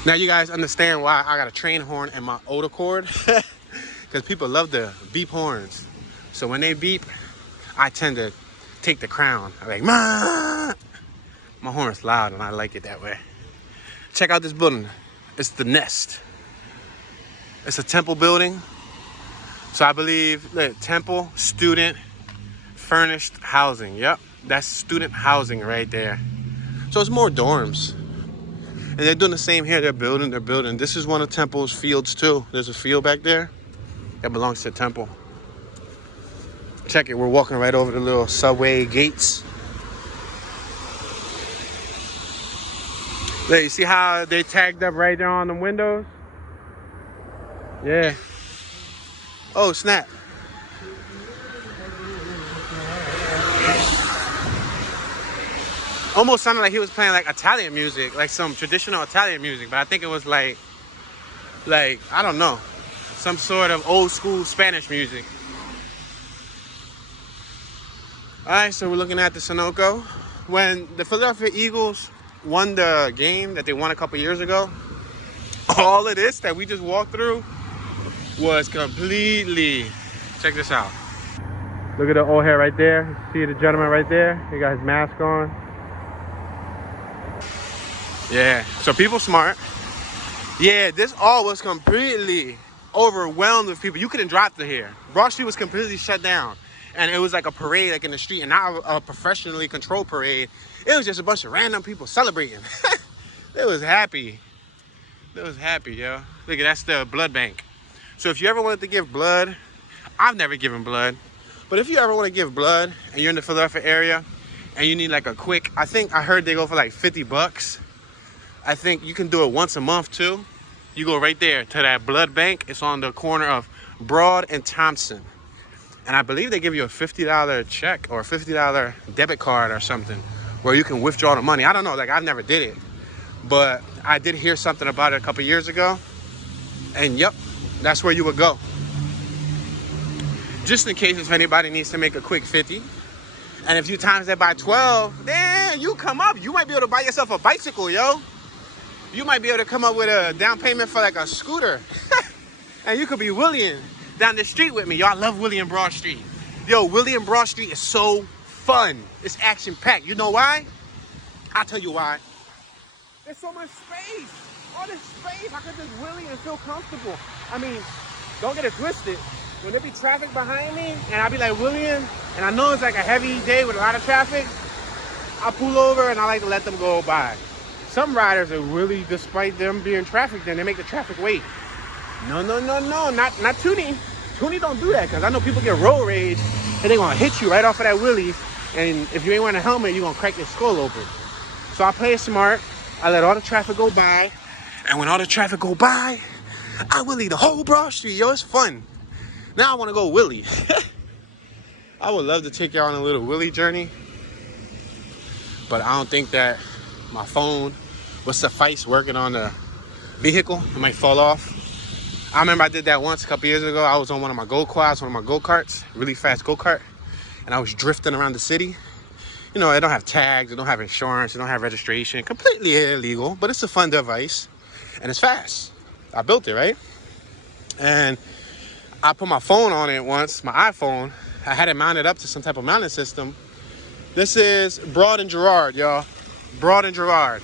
Now you guys understand why I got a train horn in my Oda cord. Because people love the beep horns. So when they beep, I tend to take the crown. I'm like, "Ma!" My horn's loud and I like it that way. Check out this building. It's the Nest. It's a temple building. So I believe, look, temple, student, furnished housing. Yep, that's student housing right there. So it's more dorms. And they're doing the same here. They're building. This is one of Temple's fields too. There's a field back there that belongs to Temple. Check it. We're walking right over the little subway gates. You see how they tagged up right there on the windows? Yeah. Oh, snap. Almost sounded like he was playing like Italian music, like some traditional Italian music, but I think it was like I don't know, some sort of old school Spanish music. All right, so we're looking at the Sunoco. When the Philadelphia Eagles won the game that they won a couple years ago, all of this that we just walked through was completely, check this out. Look at the old hair right there. See the gentleman right there? He got his mask on. Yeah, so people smart. Yeah, this all was completely overwhelmed with people. You couldn't drive through here. Broad Street was completely shut down. And it was like a parade like in the street, and not a professionally controlled parade. It was just a bunch of random people celebrating. They was happy. They was happy, yo. Look, that's the blood bank. So if you ever wanted to give blood, I've never given blood, but if you ever want to give blood and you're in the Philadelphia area and you need like a quick, I think I heard they go for like 50 bucks. I think you can do it once a month too. You go right there to that blood bank. It's on the corner of Broad and Thompson. And I believe they give you a $50 check or a $50 debit card or something where you can withdraw the money. I don't know, like I've never did it, but I did hear something about it a couple years ago. And yep, that's where you would go. Just in case if anybody needs to make a quick 50. And if you times that by 12, then you come up. You might be able to buy yourself a bicycle, yo. You might be able to come up with a down payment for like a scooter. And you could be William down the street with me. Y'all love William Broad Street. Yo, William Broad Street is so fun. It's action-packed. You know why? I'll tell you why. There's so much space. All this space. I could just Willie and feel comfortable. I mean, don't get it twisted. When there be traffic behind me, and I'll be like, William, and I know it's like a heavy day with a lot of traffic, I pull over and I like to let them go by. Some riders are really, despite them being traffic, then they make the traffic wait. No, not Toonie. Toonie don't do that, because I know people get road rage and they're gonna hit you right off of that Willie, and if you ain't wearing a helmet, you're gonna crack your skull open. So I play it smart. I let all the traffic go by, and when all the traffic go by, I Willie the whole Broad Street. Yo, it's fun. Now I want to go Willie. I would love to take y'all on a little Willie journey, but I don't think that my phone will suffice working on the vehicle. It might fall off. I remember I did that once a couple years ago. I was on one of my go-quads, one of my go-karts, really fast go-kart, and I was drifting around the city. You know, I don't have tags, I don't have insurance, I don't have registration. Completely illegal, but it's a fun device, and it's fast. I built it, right? And I put my phone on it once, my iPhone. I had it mounted up to some type of mounting system. This is Broad and Girard, y'all. Broad and Girard.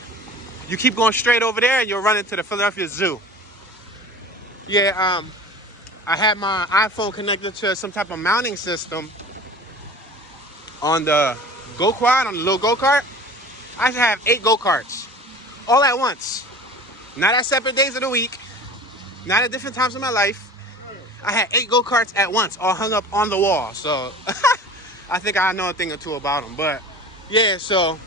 You keep going straight over there and you'll run into the Philadelphia Zoo. Yeah, I had my iPhone connected to some type of mounting system on the go-quad, on the little go-kart. I should have 8 go-karts all at once. Not at separate days of the week. Not at different times of my life. I had 8 go-karts at once, all hung up on the wall. So I think I know a thing or two about them. But yeah, so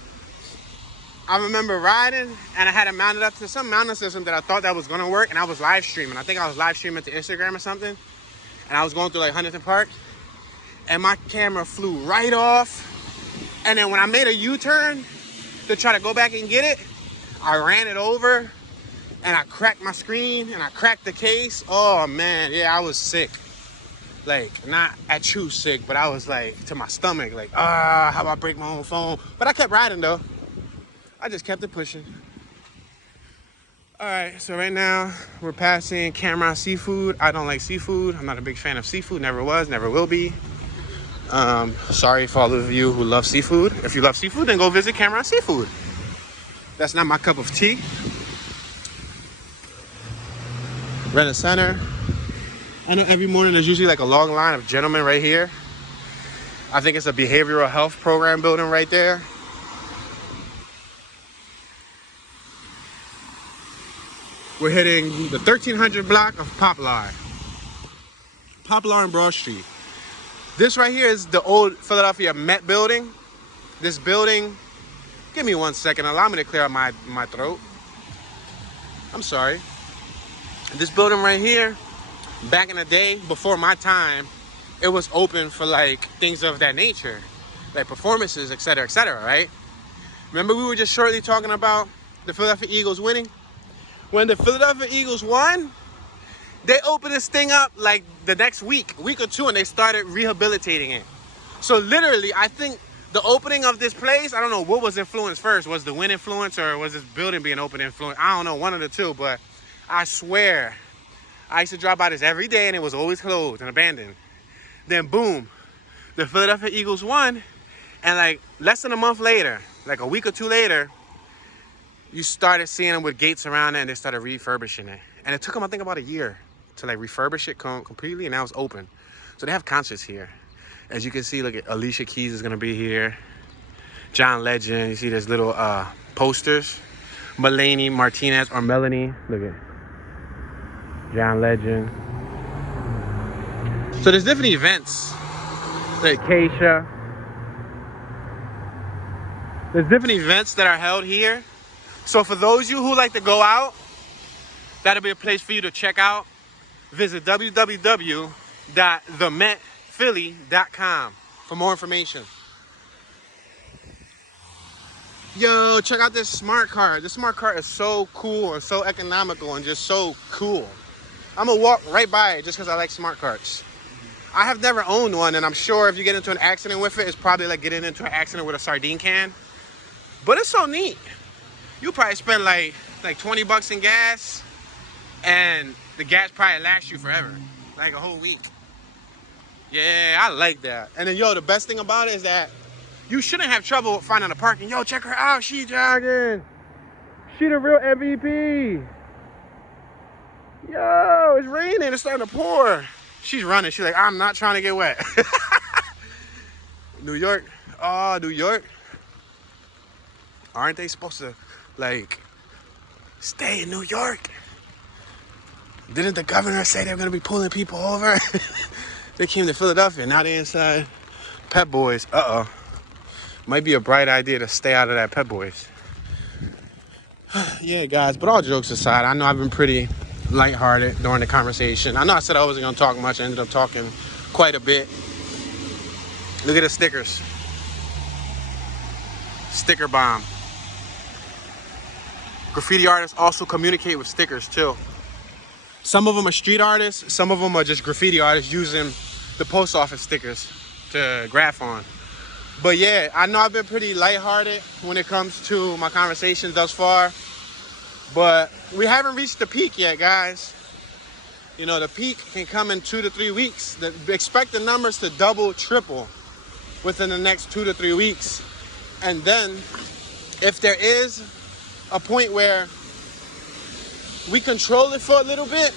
I remember riding, and I had it mounted up to some mounting system that I thought that was gonna work, and I was live streaming. I think I was live streaming to Instagram or something, and I was going through like Huntington Park, and my camera flew right off. And then when I made a U-turn to try to go back and get it, I ran it over, and I cracked my screen, and I cracked the case. Oh man, yeah, I was sick. Like, not at you sick, but I was like, to my stomach, like, how about I break my own phone? But I kept riding though. I just kept it pushing. All right, so right now we're passing Cameron Seafood. I don't like seafood. I'm not a big fan of seafood. Never was, never will be. Sorry for all of you who love seafood. If you love seafood, then go visit Cameron Seafood. That's not my cup of tea. Renner Center. I know every morning there's usually like a long line of gentlemen right here. I think it's a behavioral health program building right there. We're hitting the 1300 block of Poplar. Poplar and Broad Street. This right here is the old Philadelphia Met building. This building, give me 1 second, allow me to clear out my throat. I'm sorry. This building right here, back in the day, before my time, it was open for like things of that nature, like performances, etc., etc., right? Remember we were just shortly talking about the Philadelphia Eagles winning? When the Philadelphia Eagles won, they opened this thing up like the next week or two, and they started rehabilitating it. So literally, I think the opening of this place, I don't know what was influenced first. Was the win influence or was this building being open influence? I don't know, one of the two, but I swear, I used to drive by this every day and it was always closed and abandoned. Then boom, the Philadelphia Eagles won, and like less than a month later, like a week or two later, you started seeing them with gates around it and they started refurbishing it. And it took them, I think, about a year to like refurbish it completely, and now it's open. So they have concerts here. As you can see, look at Alicia Keys is gonna be here. John Legend, you see there's little posters. Melanie Martinez or Melanie, look at John Legend. So there's different events. Like Keisha. There's different events that are held here. So for those of you who like to go out, that'll be a place for you to check out. Visit www.themetphilly.com for more information. Yo, check out this smart card. This smart card is so cool and so economical and just so cool. I'm gonna walk right by it just because I like smart cards. I have never owned one, and I'm sure if you get into an accident with it, it's probably like getting into an accident with a sardine can. But it's so neat. You probably spend like 20 bucks in gas, and the gas probably lasts you forever, like a whole week. Yeah, I like that. And then, yo, the best thing about it is that you shouldn't have trouble finding a parking. Yo, check her out. She jogging. She the real MVP. Yo, it's raining. It's starting to pour. She's running. She's like, I'm not trying to get wet. New York. Oh, New York. Aren't they supposed to, like, stay in New York? Didn't the governor say they were going to be pulling people over? They came to Philadelphia. Now they're inside Pep Boys. Uh-oh. Might be a bright idea to stay out of that Pep Boys. Yeah, guys, but all jokes aside, I know I've been pretty lighthearted during the conversation. I know I said I wasn't going to talk much. I ended up talking quite a bit. Look at the stickers. Sticker bomb. Graffiti artists also communicate with stickers too. Some of them are street artists. Some of them are just graffiti artists using the post office stickers to graph on. But yeah, I know I've been pretty lighthearted when it comes to my conversations thus far. But we haven't reached the peak yet, guys. You know, the peak can come in 2 to 3 weeks. Expect the numbers to double, triple within the next 2 to 3 weeks. And then if there is a point where we control it for a little bit,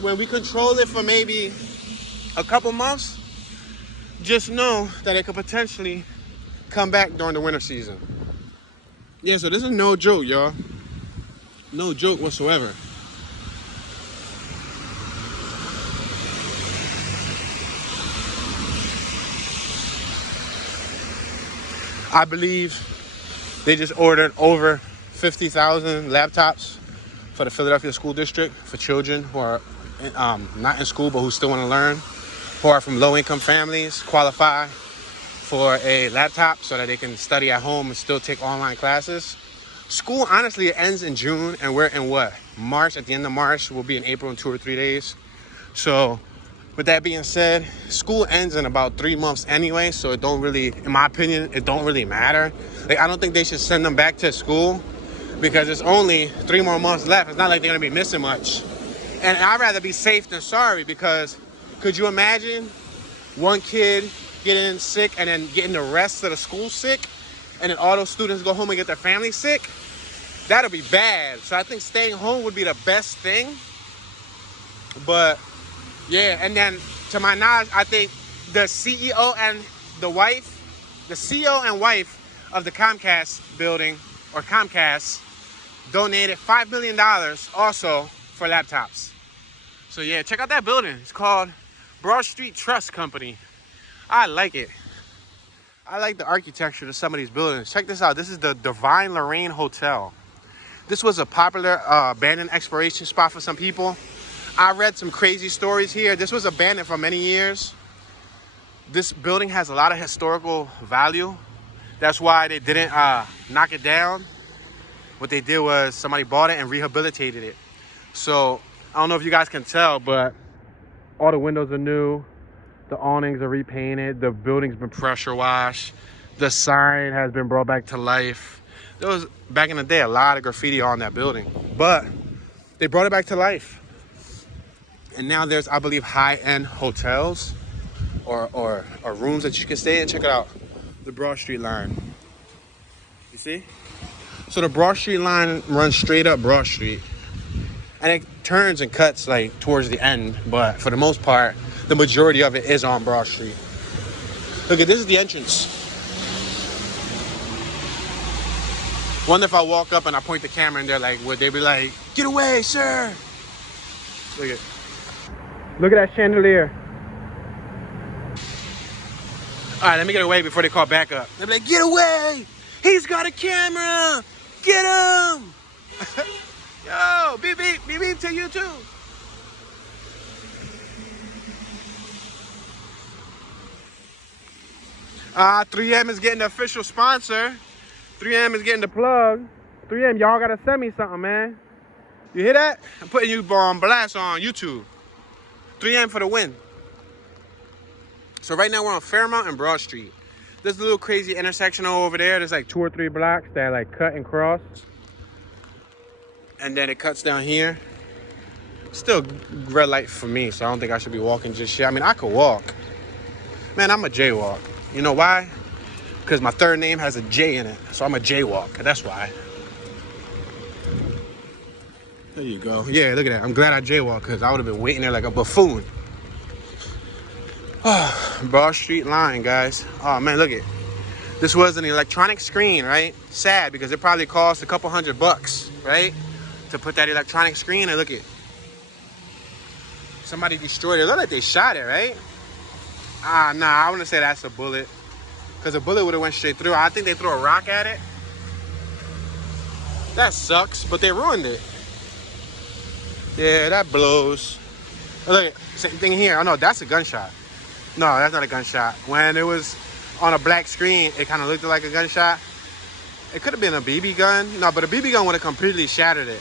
when we control it for maybe a couple months, just know that it could potentially come back during the winter season. Yeah, so this is no joke, y'all. No joke whatsoever. I believe they just ordered over 50,000 laptops for the Philadelphia School District for children who are not in school but who still want to learn, who are from low-income families, qualify for a laptop so that they can study at home and still take online classes. School, honestly, it ends in June, and we're in what? March. At the end of March, we'll be in April in 2 or 3 days. So with that being said, school ends in about 3 months anyway, so it don't really, in my opinion, it don't really matter. Like, I don't think they should send them back to school because it's only 3 more months left. It's not like they're gonna be missing much. And I'd rather be safe than sorry, because could you imagine one kid getting sick and then getting the rest of the school sick, and then all those students go home and get their family sick? That'll be bad. So I think staying home would be the best thing. But yeah, and then to my knowledge, I think the CEO and the wife, the CEO and wife of the Comcast building, or Comcast, donated $5 million also for laptops. So yeah, check out that building. It's called Broad Street Trust Company. I like it. I like the architecture to some of these buildings. Check this out. This is the Divine Lorraine Hotel. This was a popular abandoned exploration spot for some people. I read some crazy stories here. This was abandoned for many years. This building has a lot of historical value. That's why they didn't knock it down. What they did was somebody bought it and rehabilitated it. So I don't know if you guys can tell, but all the windows are new. The awnings are repainted. The building's been pressure washed. The sign has been brought back to life. There was, back in the day, a lot of graffiti on that building, but they brought it back to life. And now there's, I believe, high-end hotels or rooms that you can stay in. Check it out, the Broad Street line. You see? So the Broad Street line runs straight up Broad Street. And it turns and cuts like towards the end, but for the most part, the majority of it is on Broad Street. Look at this is the entrance. Wonder if I walk up and I point the camera and they're like, would they be like, get away, sir? Look at that chandelier. All right, let me get away before they call backup. They'll be like, get away! He's got a camera! Get him! Yo, beep, beep, beep, beep to you too. 3M is getting the official sponsor. 3M is getting the plug. 3M, y'all gotta send me something, man. You hear that? I'm putting you on blast on YouTube. 3M for the win. So right now we're on Fairmount and Broad Street. There's a little crazy intersection over there. There's like 2 or 3 blocks that like cut and cross. And then it cuts down here. Still red light for me, so I don't think I should be walking just yet. I mean, I could walk. Man, I'm a jaywalk. You know why? Because my third name has a J in it. So I'm a jaywalk. That's why. There you go. Yeah, look at that. I'm glad I jaywalked because I would have been waiting there like a buffoon. Broad Street line, guys. Oh, man, look at it. This was an electronic screen, right? Sad because it probably cost a couple $100, right? To put that electronic screen, and look at it. Somebody destroyed it. Look like they shot it, right? Nah, I wouldn't say that's a bullet. Because a bullet would have went straight through. I think they threw a rock at it. That sucks, but they ruined it. Yeah, that blows. Oh, look, same thing here. Oh, no, that's a gunshot. No, that's not a gunshot. When it was on a black screen, it kind of looked like a gunshot. It could have been a BB gun. No, but a BB gun would have completely shattered it.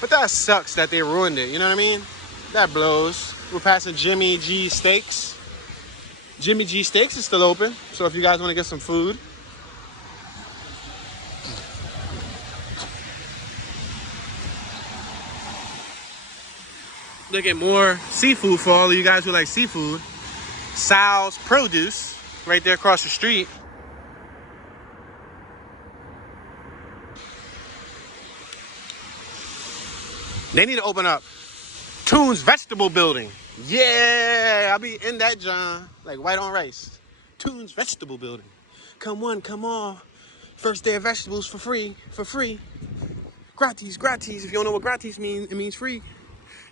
But that sucks that they ruined it. You know what I mean? That blows. We're passing Jimmy G Steaks. Jimmy G Steaks is still open. So if you guys want to get some food. Look at more seafood for all of you guys who like seafood. Sal's Produce, right there across the street. They need to open up Toon's Vegetable Building. Yeah, I'll be in that, John. Like white on rice. Toon's Vegetable Building. Come one, come all. First day of vegetables for free. For free. Gratis, gratis. If you don't know what gratis means, it means free.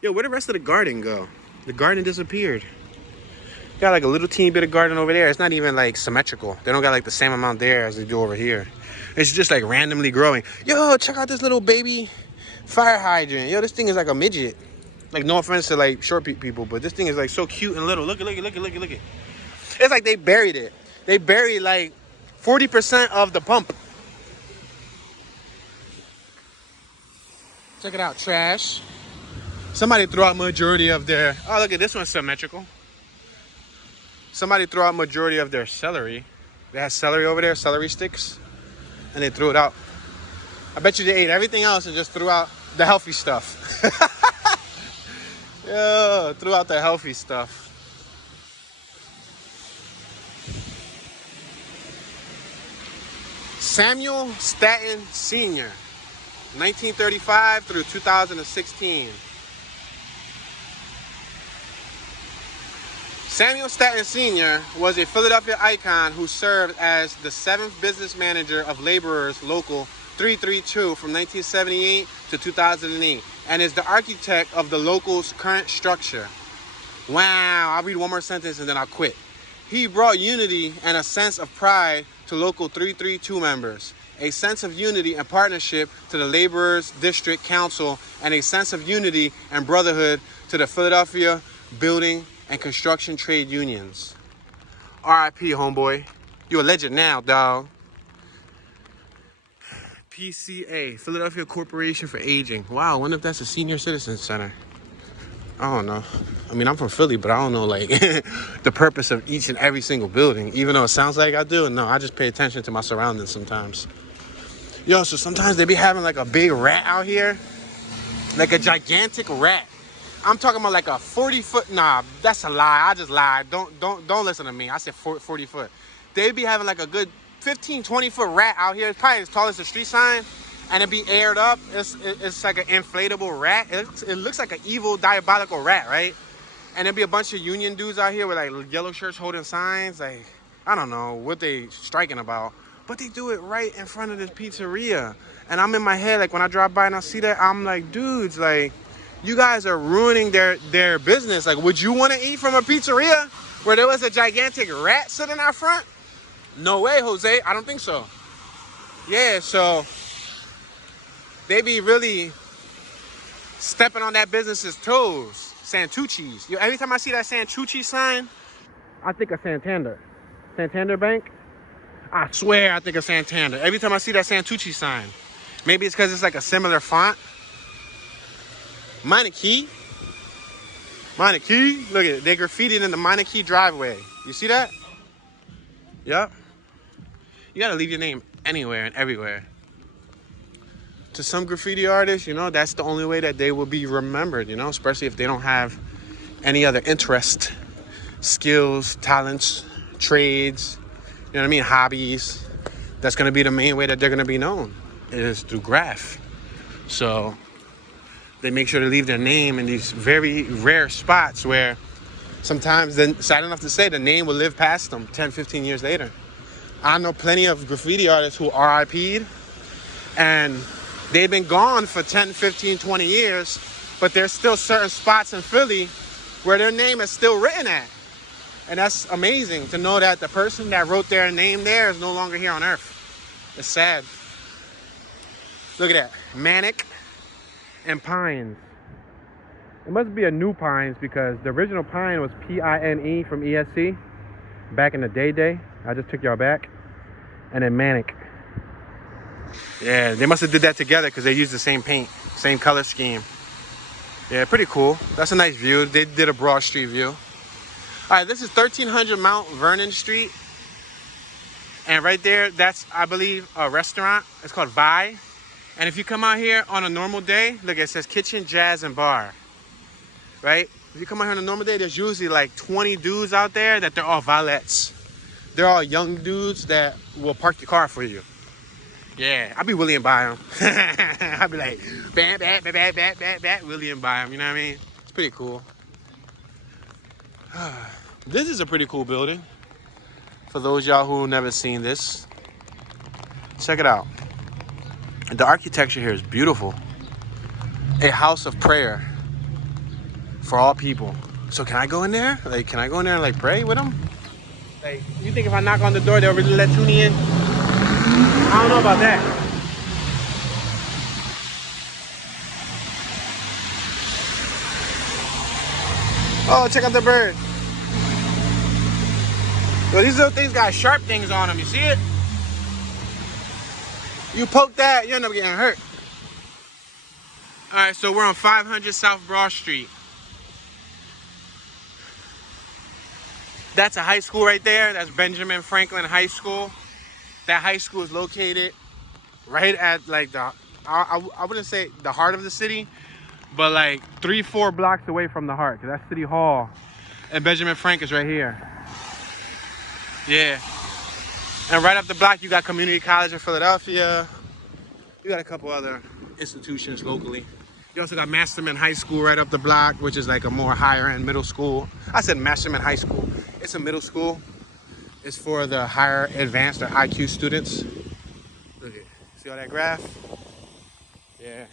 Yo, where'd the rest of the garden go? The garden disappeared. Got like a little teeny bit of garden over there. It's not even like symmetrical. They don't got like the same amount there as they do over here. It's just like randomly growing. Yo, check out this little baby fire hydrant. Yo, this thing is like a midget. Like, no offense to like short people, but this thing is like so cute and little. Look at. It's like they buried it. They buried like 40% of the pump. Check it out, trash. Somebody threw out majority of their, oh, look at this one's symmetrical. Somebody threw out majority of their celery. They had celery over there, celery sticks, and they threw it out. I bet you they ate everything else and just threw out the healthy stuff. Yeah, threw out the healthy stuff. Samuel Staton Sr., 1935 through 2016. Samuel Staton Sr. was a Philadelphia icon who served as the 7th business manager of Laborers Local 332 from 1978 to 2008 and is the architect of the local's current structure. Wow, I'll read one more sentence and then I'll quit. He brought unity and a sense of pride to local 332 members. a sense of unity and partnership to the laborers district council, and a sense of unity and brotherhood to the Philadelphia building and construction trade unions. R.I.P. homeboy. You a legend now, dog. PCA, Philadelphia Corporation for Aging. Wow, I wonder if that's a senior citizen center. I don't know. I mean, I'm from Philly, but I don't know, like, the purpose of each and every single building. Even though it sounds like I do. No, I just pay attention to my surroundings sometimes. Yo, so sometimes they be having, like, a big rat out here. Like a gigantic rat. I'm talking about like a 40-foot. Nah, that's a lie. I just lied. Don't listen to me. I said 40 foot. They be having like a good 15, 20-foot rat out here. It's probably as tall as the street sign, and it be aired up. It's like an inflatable rat. It looks like an evil, diabolical rat, right? And there'll be a bunch of union dudes out here with like yellow shirts holding signs. Like, I don't know what they striking about, but they do it right in front of this pizzeria. And I'm in my head, like when I drive by and I see that, I'm like, dudes, like, you guys are ruining their business. Like, would you want to eat from a pizzeria where there was a gigantic rat sitting out front? No way, Jose. I don't think so. Yeah, so they be really stepping on that business's toes. Santucci's. Every time I see that Santucci sign, I think of Santander. Santander Bank? I swear I think of Santander. Every time I see that Santucci sign. Maybe it's because it's like a similar font. Monarchy. Monarchy. Look at it. They graffitied in the Monarchy driveway. You see that? Yep. You gotta leave your name anywhere and everywhere. To some graffiti artists, you know, that's the only way that they will be remembered, you know, especially if they don't have any other interest, skills, talents, trades, you know what I mean, hobbies. That's gonna be the main way that they're gonna be known, is through graph. So they make sure to leave their name in these very rare spots where sometimes, then sad enough to say, the name will live past them 10, 15 years later. I know plenty of graffiti artists who RIP'd, and they've been gone for 10, 15, 20 years, but there's still certain spots in Philly where their name is still written at. And that's amazing to know that the person that wrote their name there is no longer here on earth. It's sad. Look at that. Manic and Pines. It must be a new Pines because the original Pine was P-I-N-E from ESC back in the day. I just took y'all back. And then Manic. Yeah, they must have did that together because they used the same paint, same color scheme. Yeah, pretty cool. That's a nice view. They did a Broad Street view. All right, this is 1300 Mount Vernon Street. And right there, that's, I believe, a restaurant. It's called Vi. And if you come out here on a normal day, look, it says Kitchen, Jazz, and Bar. Right? If you come out here on a normal day, there's usually like 20 dudes out there that they're all valets. They're all young dudes that will park the car for you. Yeah, I'll be William by them. I'll be like, bat, William by them. You know what I mean? It's pretty cool. This is a pretty cool building. For those y'all who never seen this, check it out. The architecture here is beautiful. A house of prayer for all people. So can I go in there? Like, can I go in there and like pray with them? Like, you think if I knock on the door, they'll really let me in? I don't know about that. Oh, check out the bird. Well, these little things got sharp things on them. You see it? You poke that, you end up getting hurt. All right, so we're on 500 South Broad Street. That's a high school right there. That's Benjamin Franklin High School. That high school is located right at like the, I wouldn't say the heart of the city, but like 3-4 blocks away from the heart. Cause that's City Hall, and Benjamin Franklin is right here. Yeah. And right up the block, you got Community College in Philadelphia. You got a couple other institutions locally. You also got Masterman High School right up the block, which is like a more higher end middle school. I said Masterman High School. It's a middle school. It's for the higher advanced or IQ students. Look at, see all that graph? Yeah.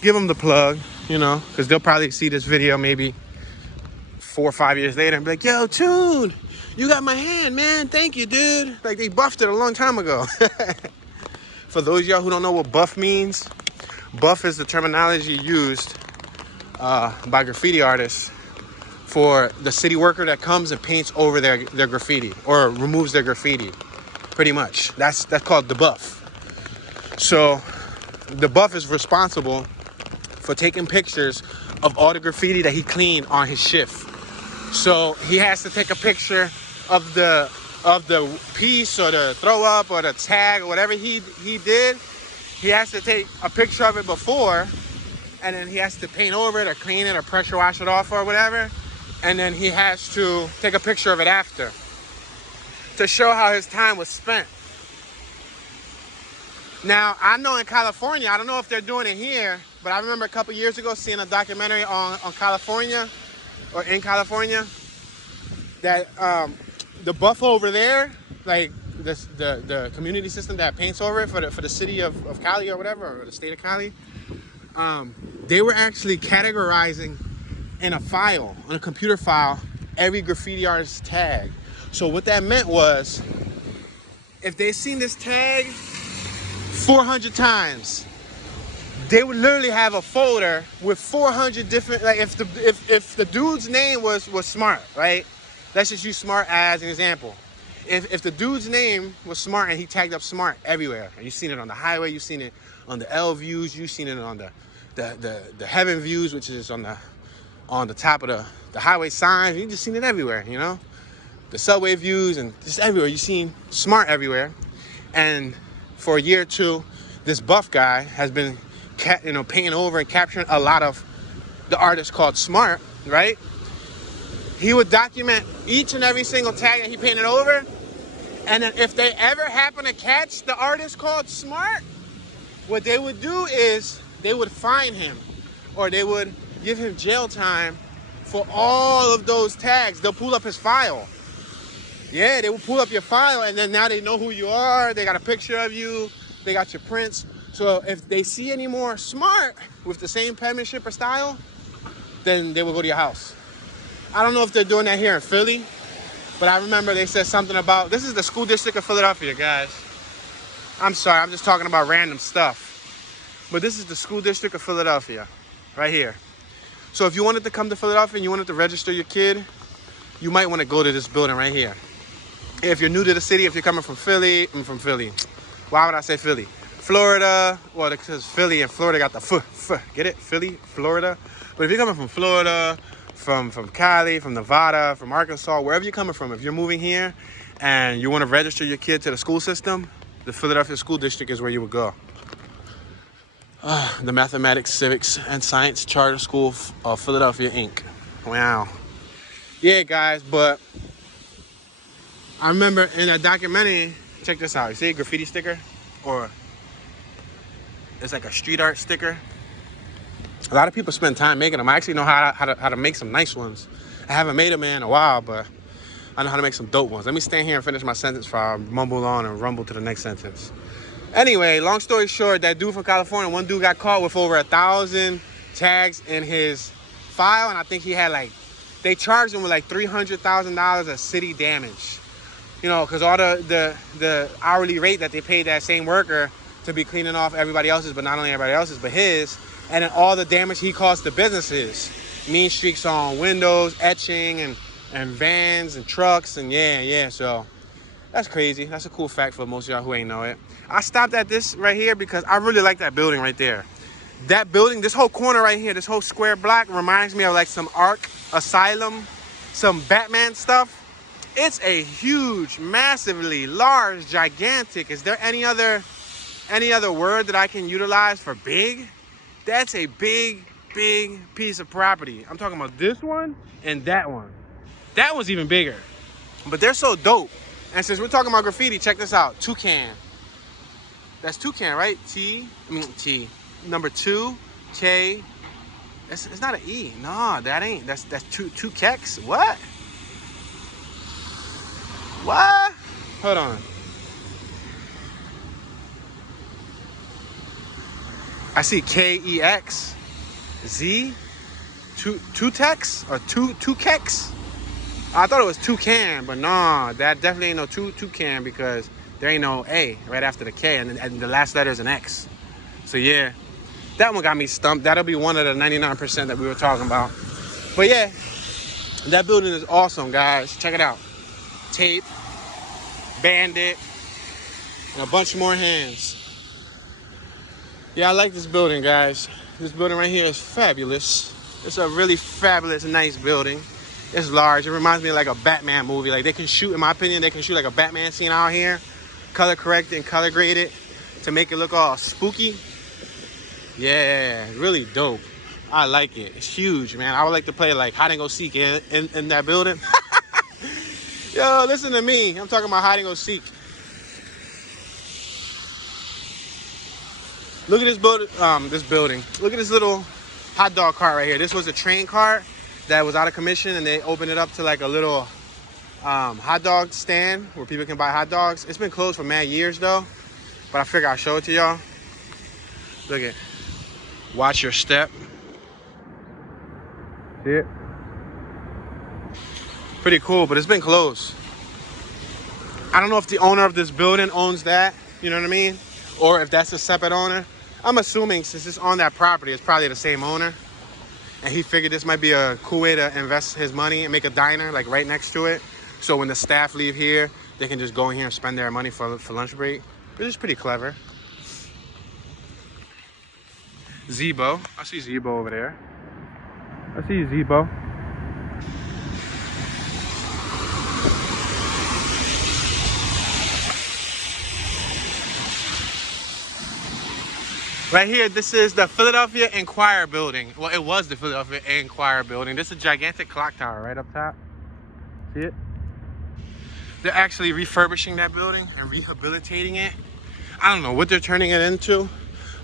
Give them the plug, you know, because they'll probably see this video maybe 4 or 5 years later and be like, yo, Tune, you got my hand, man. Thank you, dude. Like they buffed it a long time ago. For those of y'all who don't know what buff means, buff is the terminology used by graffiti artists for the city worker that comes and paints over their graffiti or removes their graffiti. Pretty much. That's called the buff. So the buff is responsible for taking pictures of all the graffiti that he cleaned on his shift. So he has to take a picture of the piece or the throw up or the tag or whatever he did. He has to take a picture of it before, and then he has to paint over it or clean it or pressure wash it off or whatever. And then he has to take a picture of it after to show how his time was spent. Now, I know in California, I don't know if they're doing it here, but I remember a couple years ago seeing a documentary on California, or in California, that the buff over there, like the community system that paints over it for the city of Cali or whatever, or the state of Cali, they were actually categorizing in a file, on a computer file, every graffiti artist's tag. So what that meant was, if they seen this tag 400 times, they would literally have a folder with 400 different, like if the dude's name was Smart, right? Let's just use Smart as an example. If the dude's name was Smart and he tagged up Smart everywhere, and you've seen it on the highway, you've seen it on the L views, you've seen it on the heaven views, which is on the top of the highway signs, you've just seen it everywhere, you know? The subway views and just everywhere, you've seen Smart everywhere. And for a year or two, this buff guy has been painting over and capturing a lot of the artists called Smart, right? He would document each and every single tag that he painted over, and then if they ever happen to catch the artist called Smart, what they would do is they would fine him, or they would give him jail time for all of those tags. They'll pull up his file. Yeah, they will pull up your file, and then now they know who you are. They got a picture of you. They got your prints. So if they see any more Smart with the same penmanship or style, then they will go to your house. I don't know if they're doing that here in Philly, but I remember they said something about, this is the school district of Philadelphia, guys. I'm sorry, I'm just talking about random stuff. But this is the school district of Philadelphia, right here. So if you wanted to come to Philadelphia and you wanted to register your kid, you might want to go to this building right here. If you're new to the city, if you're coming from Philly, why would I say Philly? Florida, well, because Philly and Florida got the get it? Philly, Florida. But if you're coming from Florida, from Cali, from Nevada, from Arkansas, wherever you're coming from, if you're moving here and you want to register your kid to the school system, the Philadelphia School District is where you would go. The Mathematics, Civics, and Science Charter School of Philadelphia, Inc. Wow. Yeah, guys, but I remember in that documentary, check this out. You see a graffiti sticker? Or it's like a street art sticker. A lot of people spend time making them. I actually know how to make some nice ones. I haven't made them in a while, but I know how to make some dope ones. Let me stand here and finish my sentence before I mumble on and rumble to the next sentence. Anyway, long story short, that dude from California, one dude got caught with over 1,000 tags in his file, and I think he had they charged him with $300,000 of city damage. You know, because all the hourly rate that they paid that same worker to be cleaning off everybody else's, but not only everybody else's, but his, and then all the damage he caused to businesses. Mean streaks on windows, etching, and vans and trucks, and yeah, so that's crazy. That's a cool fact for most of y'all who ain't know it. I stopped at this right here because I really like that building right there. That building, this whole corner right here, this whole square block reminds me of some Ark Asylum, some Batman stuff. It's a huge, massively large, gigantic. Is there any other word that I can utilize for big? That's a big piece of property. I'm talking about this one and that one. That one's even bigger. But they're so dope. And since we're talking about graffiti, check this out. Toucan. That's Toucan, right? T. Number 2, K. It's not an E. No, that ain't. That's two keks. What? What? Hold on. I see K-E-X. Z. Two tex or two keks. I thought it was toucan, but nah, that definitely ain't no toucan because there ain't no A right after the K, and the last letter is an X. So yeah, that one got me stumped. That'll be one of the 99% that we were talking about. But yeah, that building is awesome, guys. Check it out. Tape, Bandit, and a bunch more hands. Yeah, I like this building, guys. This building right here is fabulous. It's a really fabulous, nice building. It's large. It reminds me of like a Batman movie. Like they can shoot, in my opinion, they can shoot like a Batman scene out here, color correct and color graded to make it look all spooky. Yeah, really dope. I like it. It's huge, man. I would like to play like hide and go seek in that building. Yo, listen to me. I'm talking about hide and go seek. Look at this building. Look at this little hot dog cart right here. This was a train cart that was out of commission, and they opened it up to like a little hot dog stand where people can buy hot dogs. It's been closed for mad years though, but I figured I'll show it to y'all. Look at, watch your step. See it? Pretty cool, but it's been closed. I don't know if the owner of this building owns that, you know what I mean? Or if that's a separate owner. I'm assuming since it's on that property, it's probably the same owner. And he figured this might be a cool way to invest his money and make a diner like right next to it. So when the staff leave here, they can just go in here and spend their money for lunch break. Which is pretty clever. Zebo. I see Zebo over there. I see Zebo. Right here, this is the Philadelphia Inquirer building. Well, it was the Philadelphia Inquirer building. This is a gigantic clock tower right up top. See it? They're actually refurbishing that building and rehabilitating it. I don't know what they're turning it into,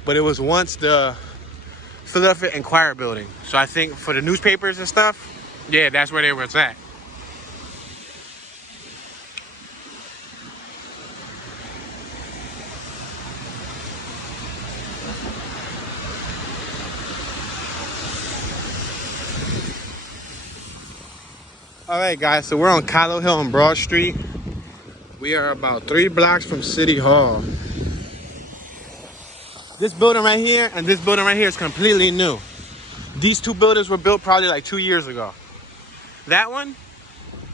but it was once the Philadelphia Inquirer building. So I think for the newspapers and stuff, yeah, that's where they were at. All right, guys, so we're on Kylo Hill on Broad Street. We are about 3 blocks from City Hall. This building right here and this building right here is completely new. These two buildings were built probably like 2 years ago. That one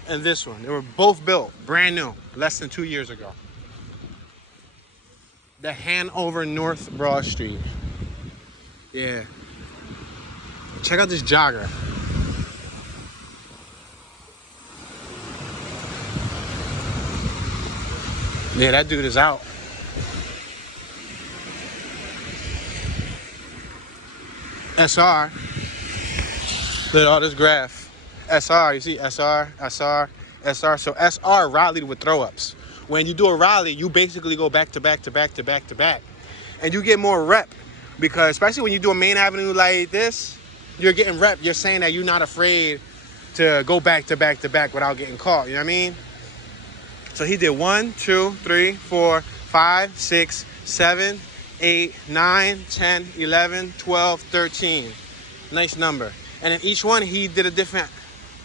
and this one, they were both built brand new, less than 2 years ago. The Hanover North Broad Street. Yeah. Check out this jogger. Yeah, that dude is out. SR. Look at all this graph. SR, you see SR, SR, SR. So SR rallied with throw-ups. When you do a rally, you basically go back to back to back to back to back. And you get more rep. Because especially when you do a main avenue like this, you're getting rep. You're saying that you're not afraid to go back to back to back without getting caught. You know what I mean? So he did 1, 2, 3, 4, 5, 6, 7, 8, 9, 10, 11, 12, 13. Nice number. And in each one, he did a different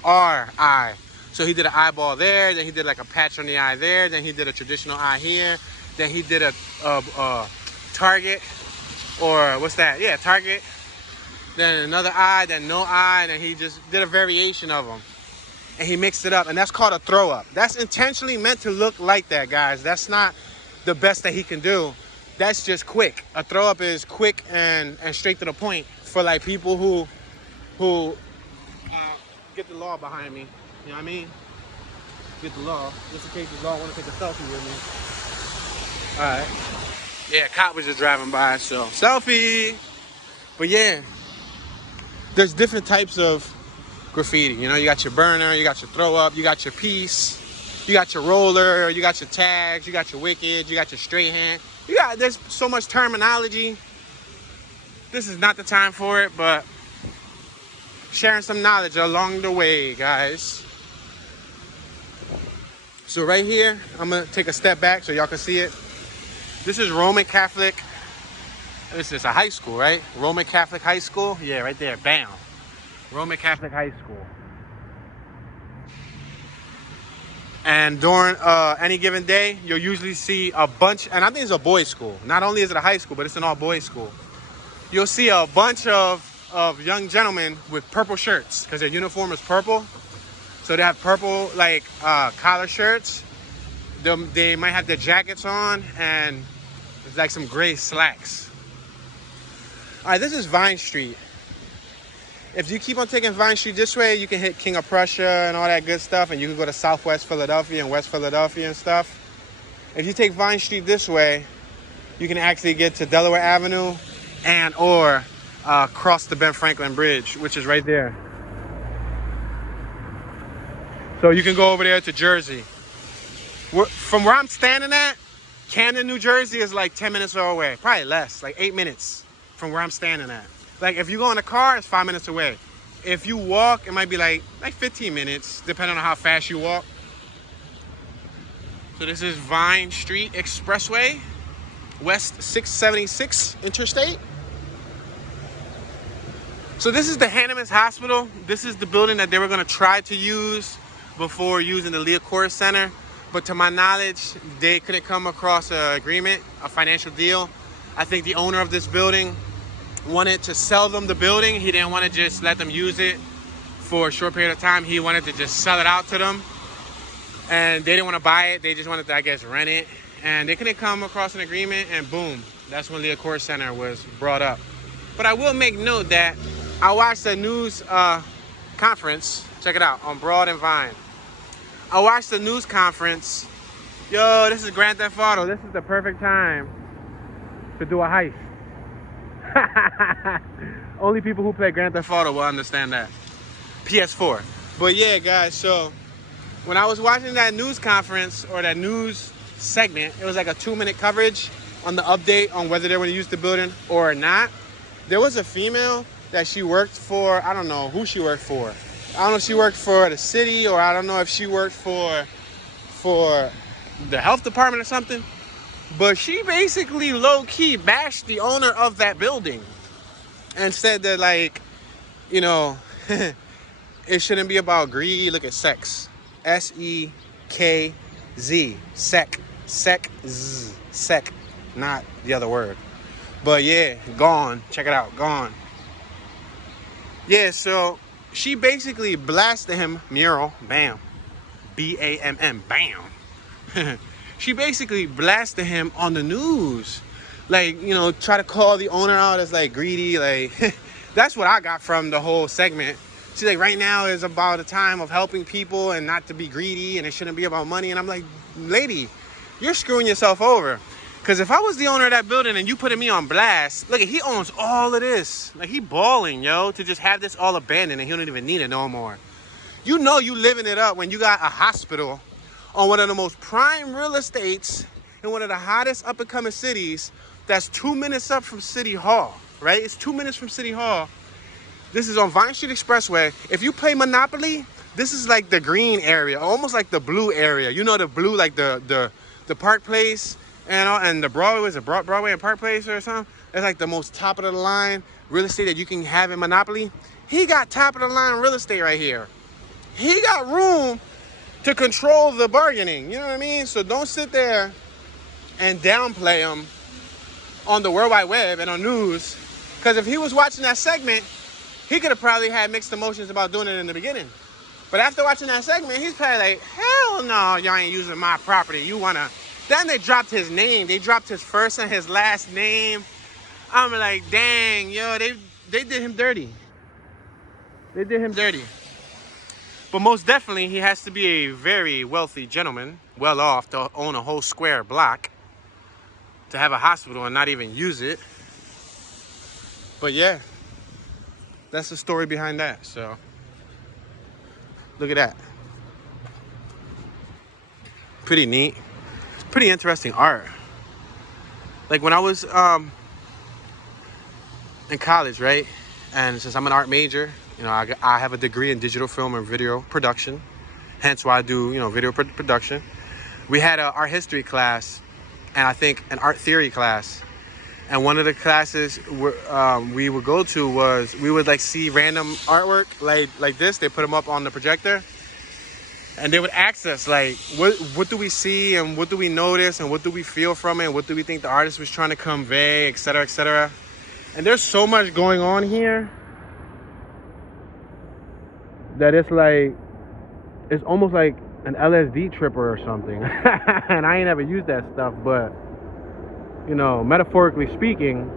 eye. So he did an eyeball there, then he did like a patch on the eye there, then he did a traditional eye here, then he did a target, or what's that? Yeah, target. Then another eye, then no eye, and then he just did a variation of them. And he mixed it up, and that's called a throw up. That's intentionally meant to look like that, guys. That's not the best that he can do. That's just quick. A throw up is quick and straight to the point for like people who get the law behind me. You know what I mean? Get the law. Just in case the law want to take a selfie with me. All right. Yeah, cop was just driving by, so selfie. But yeah, there's different types of graffiti. You know, you got your burner, you got your throw up, you got your piece, you got your roller, you got your tags, you got your wicked, you got your straight hand. There's so much terminology. This is not the time for it, but sharing some knowledge along the way, guys. So right here, I'm gonna take a step back so y'all can see it. This is Roman Catholic. This is a high school, right? Roman Catholic High School. Yeah, right there, bam. Roman Catholic High School. And during any given day, you'll usually see a bunch, and I think it's a boys' school. Not only is it a high school, but it's an all-boys school. You'll see a bunch of young gentlemen with purple shirts because their uniform is purple. So they have purple like collar shirts. They might have their jackets on and it's like some gray slacks. All right, this is Vine Street. If you keep on taking Vine Street this way, you can hit King of Prussia and all that good stuff, and you can go to Southwest Philadelphia and West Philadelphia and stuff. If you take Vine Street this way, you can actually get to Delaware Avenue or cross the Ben Franklin Bridge, which is right there. So you can go over there to Jersey. From where I'm standing at, Camden, New Jersey is like 10 minutes away. Probably less, like 8 minutes from where I'm standing at. Like if you go in a car, it's 5 minutes away. If you walk, it might be like 15 minutes, depending on how fast you walk. So this is Vine Street Expressway, West 676 Interstate. So this is the Hanneman's Hospital. This is the building that they were gonna try to use before using the Liacouras Center. But to my knowledge, they couldn't come across an agreement, a financial deal. I think the owner of this building wanted to sell them the building. He didn't want to just let them use it for a short period of time. He wanted to just sell it out to them. And they didn't want to buy it. They just wanted to, I guess, rent it. And they couldn't come across an agreement, and boom, that's when Liacouras Center was brought up. But I will make note that I watched a news conference, check it out, on Broad and Vine. I watched the news conference. Yo, this is Grand Theft Auto. This is the perfect time to do a heist. Only people who play Grand Theft Auto will understand that. PS4. But yeah, guys, so when I was watching that news conference or that news segment, it was like a 2-minute coverage on the update on whether they were going to use the building or not. There was a female that she worked for. I don't know who she worked for. I don't know if she worked for the city, or I don't know if she worked for the health department or something. But she basically low-key bashed the owner of that building and said that, like, you know, it shouldn't be about greed. Look at sex. S-E-K-Z. Sec. Sec-Z. Sec. Not the other word. But yeah, gone. Check it out. Gone. Yeah, so she basically blasted him. Mural. Bam. B-A-M-M. Bam. She basically blasted him on the news. Like, you know, try to call the owner out as, like, greedy. Like, that's what I got from the whole segment. She's like, right now is about a time of helping people and not to be greedy, and it shouldn't be about money. And I'm like, lady, you're screwing yourself over. Because if I was the owner of that building and you putting me on blast, look, he owns all of this. Like, he balling, yo, to just have this all abandoned and he don't even need it no more. You know you living it up when you got a hospital on one of the most prime real estates in one of the hottest up-and-coming cities that's 2 minutes up from City Hall, right? It's 2 minutes from City Hall. This is on Vine Street Expressway. If you play Monopoly, this is like the green area, almost like the blue area. You know the blue, like the Park Place and the Broadway, is it Broadway and Park Place or something? It's like the most top of the line real estate that you can have in Monopoly. He got top of the line real estate right here. He got room to control the bargaining, you know what I mean? So don't sit there and downplay him on the World Wide Web and on news. Because if he was watching that segment, he could have probably had mixed emotions about doing it in the beginning. But after watching that segment, he's probably like, hell no, y'all ain't using my property. You wanna... Then they dropped his name. They dropped his first and his last name. I'm like, dang, yo, they did him dirty. They did him dirty. But most definitely, he has to be a very wealthy gentleman, well off, to own a whole square block, to have a hospital and not even use it. But yeah, that's the story behind that. So look at that. Pretty neat. It's pretty interesting art. Like when I was in college, right? And since I'm an art major, you know, I have a degree in digital film and video production. Hence why I do, you know, video production. We had an art history class and I think an art theory class. And one of the classes we would go to was, we would like see random artwork like this. They put them up on the projector. And they would ask us, like, what do we see and what do we notice and what do we feel from it and what do we think the artist was trying to convey, etc., etc. And there's so much going on here that it's like, it's almost like an LSD tripper or something. And I ain't ever used that stuff, but, you know, metaphorically speaking,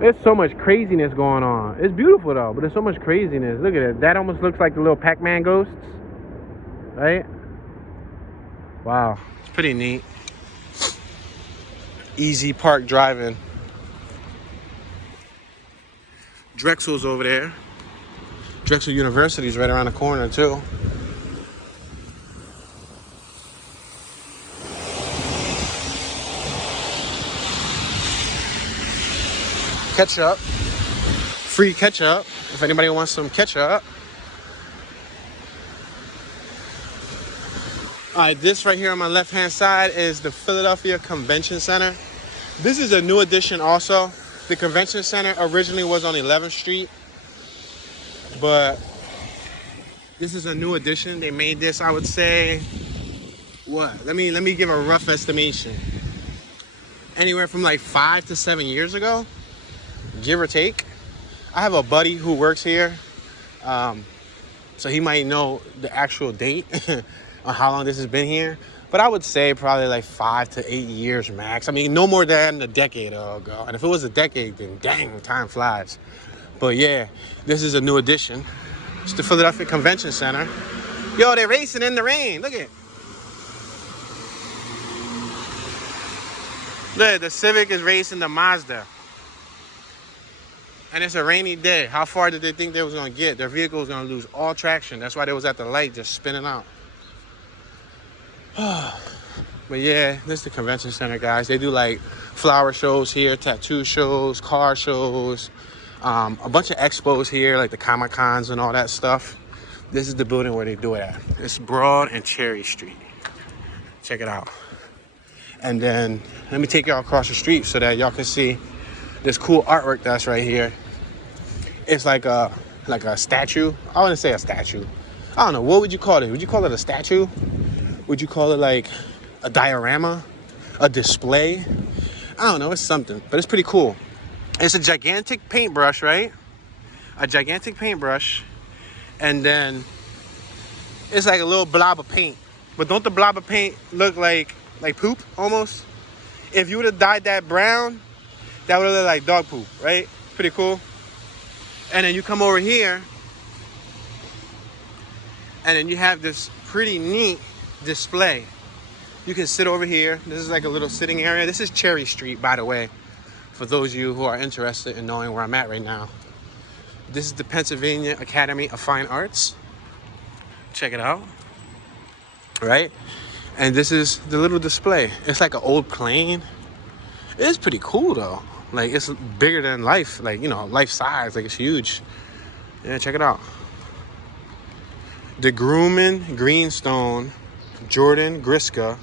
there's so much craziness going on. It's beautiful though, but there's so much craziness. Look at it. That almost looks like the little Pac-Man ghosts, right? Wow, it's pretty neat. Easy park driving. Drexel's over there. Drexel University's right around the corner too. Ketchup. Free ketchup. If anybody wants some ketchup. Alright, this right here on my left hand side is the Philadelphia Convention Center. This is a new addition also. The Convention Center originally was on 11th Street, but this is a new addition. They made this, I would say, what? Let me give a rough estimation. Anywhere from like 5 to 7 years ago, give or take. I have a buddy who works here, so he might know the actual date on how long this has been here. But I would say probably like 5 to 8 years max. I mean, no more than a decade ago. And if it was a decade, then dang, time flies. But yeah, this is a new addition. It's the Philadelphia Convention Center. Yo, they're racing in the rain. Look at it. Look, the Civic is racing the Mazda. And it's a rainy day. How far did they think they was going to get? Their vehicle was going to lose all traction. That's why they was at the light just spinning out. But yeah, this is the convention center, guys. They do like flower shows here, tattoo shows, car shows, a bunch of expos here, like the Comic Cons and all that stuff. This is the building where they do it at. It's Broad and Cherry Street. Check it out. And then let me take y'all across the street so that y'all can see this cool artwork that's right here. It's like a statue. I wouldn't say a statue. I don't know. What would you call it? Would you call it a statue? Would you call it like a diorama? A display? I don't know. It's something, but it's pretty cool. It's a gigantic paintbrush, right? A gigantic paintbrush. And then it's like a little blob of paint. But don't the blob of paint look like poop almost? If you would have dyed that brown, that would have looked like dog poop, right? Pretty cool. And then you come over here, and then you have this pretty neat display. You can sit over here. This is like a little sitting area. This is Cherry Street, by the way, for those of you who are interested in knowing where I'm at right now. This is the Pennsylvania Academy of Fine Arts. Check it out. Right? And this is the little display. It's like an old plane. It's pretty cool though. Like, it's bigger than life. Like, you know, life size. Like, it's huge. Yeah, check it out. The Grumman Greenstone Jordan Griska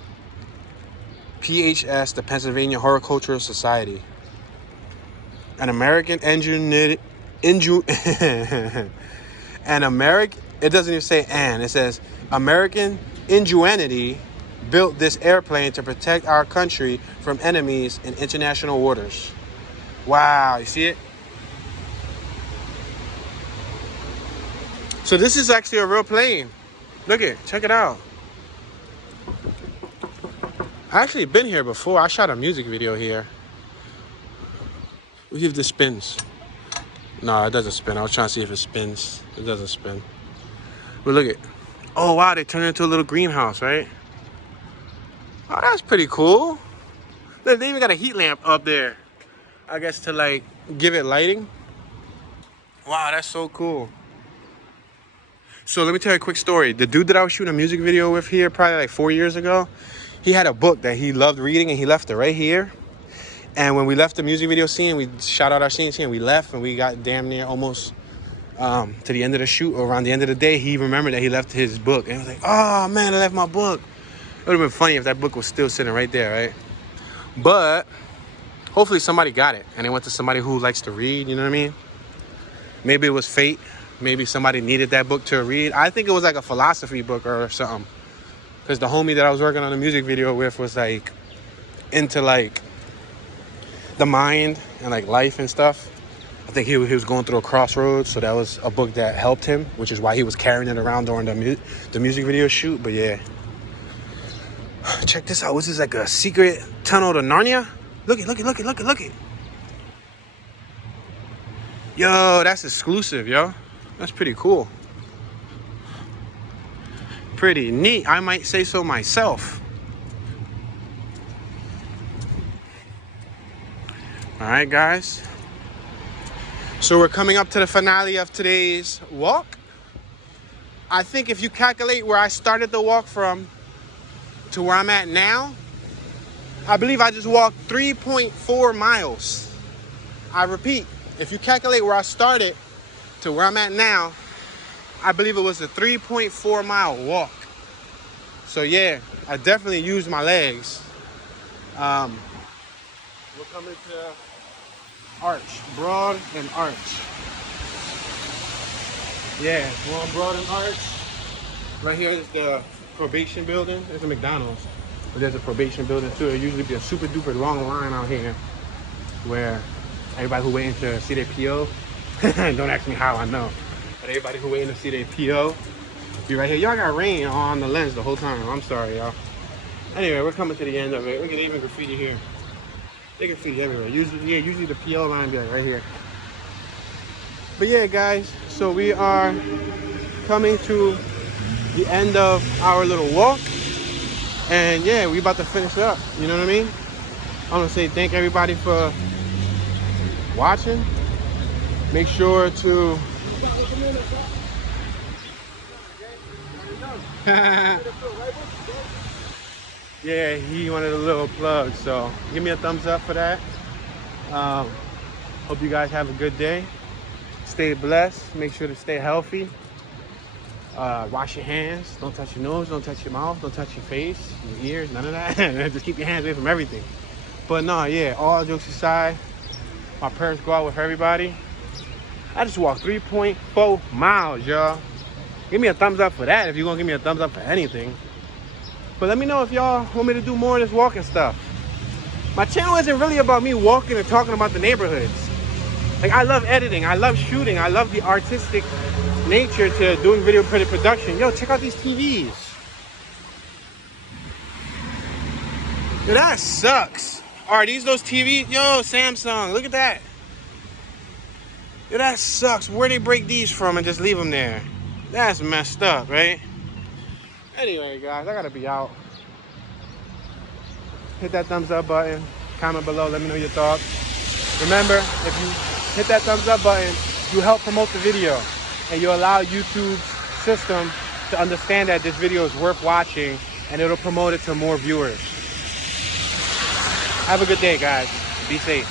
PHS, the Pennsylvania Horticultural Society. An American it doesn't even say it says American ingenuity built this airplane to protect our country from enemies in international waters. Wow, you see it? So this is actually a real plane. Look at it, check it out. I actually been here before. I shot a music video here. We'll see if this spins. No, it doesn't spin. I was trying to see if it spins. It doesn't spin. But look at, oh wow, they turned it into a little greenhouse, right? Oh, that's pretty cool. Look, they even got a heat lamp up there. I guess to like give it lighting. Wow, that's so cool. So let me tell you a quick story. The dude that I was shooting a music video with here probably like 4 years ago, he had a book that he loved reading and he left it right here. And when we left the music video scene, we shot out our scene and we left and we got damn near almost to the end of the shoot. Around the end of the day, he remembered that he left his book. And he was like, oh man, I left my book. It would have been funny if that book was still sitting right there, right? But hopefully somebody got it and they went to somebody who likes to read, you know what I mean? Maybe it was fate. maybe somebody needed that book to read. I think it was like a philosophy book or something, because the homie that I was working on the music video with was like into like the mind and like life and stuff. I think he was going through a crossroads, so that was a book that helped him, which is why he was carrying it around during the music video shoot. But yeah, check this out. What's this, like a secret tunnel to Narnia? Look it. Yo, that's exclusive, yo. That's pretty cool. Pretty neat, I might say so myself. All right, guys. So we're coming up to the finale of today's walk. I think if you calculate where I started the walk from to where I'm at now, I believe I just walked 3.4 miles. I repeat, if you calculate where I started to where I'm at now, I believe it was a 3.4 mile walk. So yeah, I definitely used my legs. We're coming to Arch, Broad and Arch. Yeah, we're on Broad and Arch. Right here is the probation building. There's a McDonald's, but there's a probation building too. There usually be a super duper long line out here where everybody who waiting to see their PO, don't ask me how I know, but everybody who waiting to see their PO be right here. Y'all got rain on the lens the whole time. I'm sorry, y'all. Anyway, we're coming to the end of it. Look at even graffiti here. They graffiti everywhere. Usually the PO line be like right here. But yeah, guys, so we are coming to the end of our little walk. And yeah, we about to finish up. You know what I mean? I want to say thank everybody for watching. Make sure to yeah, he wanted a little plug, so give me a thumbs up for that. Hope you guys have a good day. Stay blessed. Make sure to stay healthy. Wash your hands. Don't touch your nose. Don't touch your mouth. Don't touch your face, your ears, none of that. Just keep your hands away from everything. But no, yeah, all jokes aside, my prayers go out with everybody. I just walked 3.4 miles, y'all. Give me a thumbs up for that if you're gonna give me a thumbs up for anything. But let me know if y'all want me to do more of this walking stuff. My channel isn't really about me walking and talking about the neighborhoods. Like, I love editing, I love shooting, I love the artistic nature to doing video production. Yo, check out these TVs. Yo, that sucks. Are these those TVs? Yo, Samsung, look at that. Yo, that sucks. Where they break these from and just leave them there? That's messed up, right? Anyway, guys, I gotta be out. Hit that thumbs up button. Comment below, let me know your thoughts. Remember, if you hit that thumbs up button, you help promote the video. And you allow YouTube's system to understand that this video is worth watching, and it'll promote it to more viewers. Have a good day, guys. Be safe.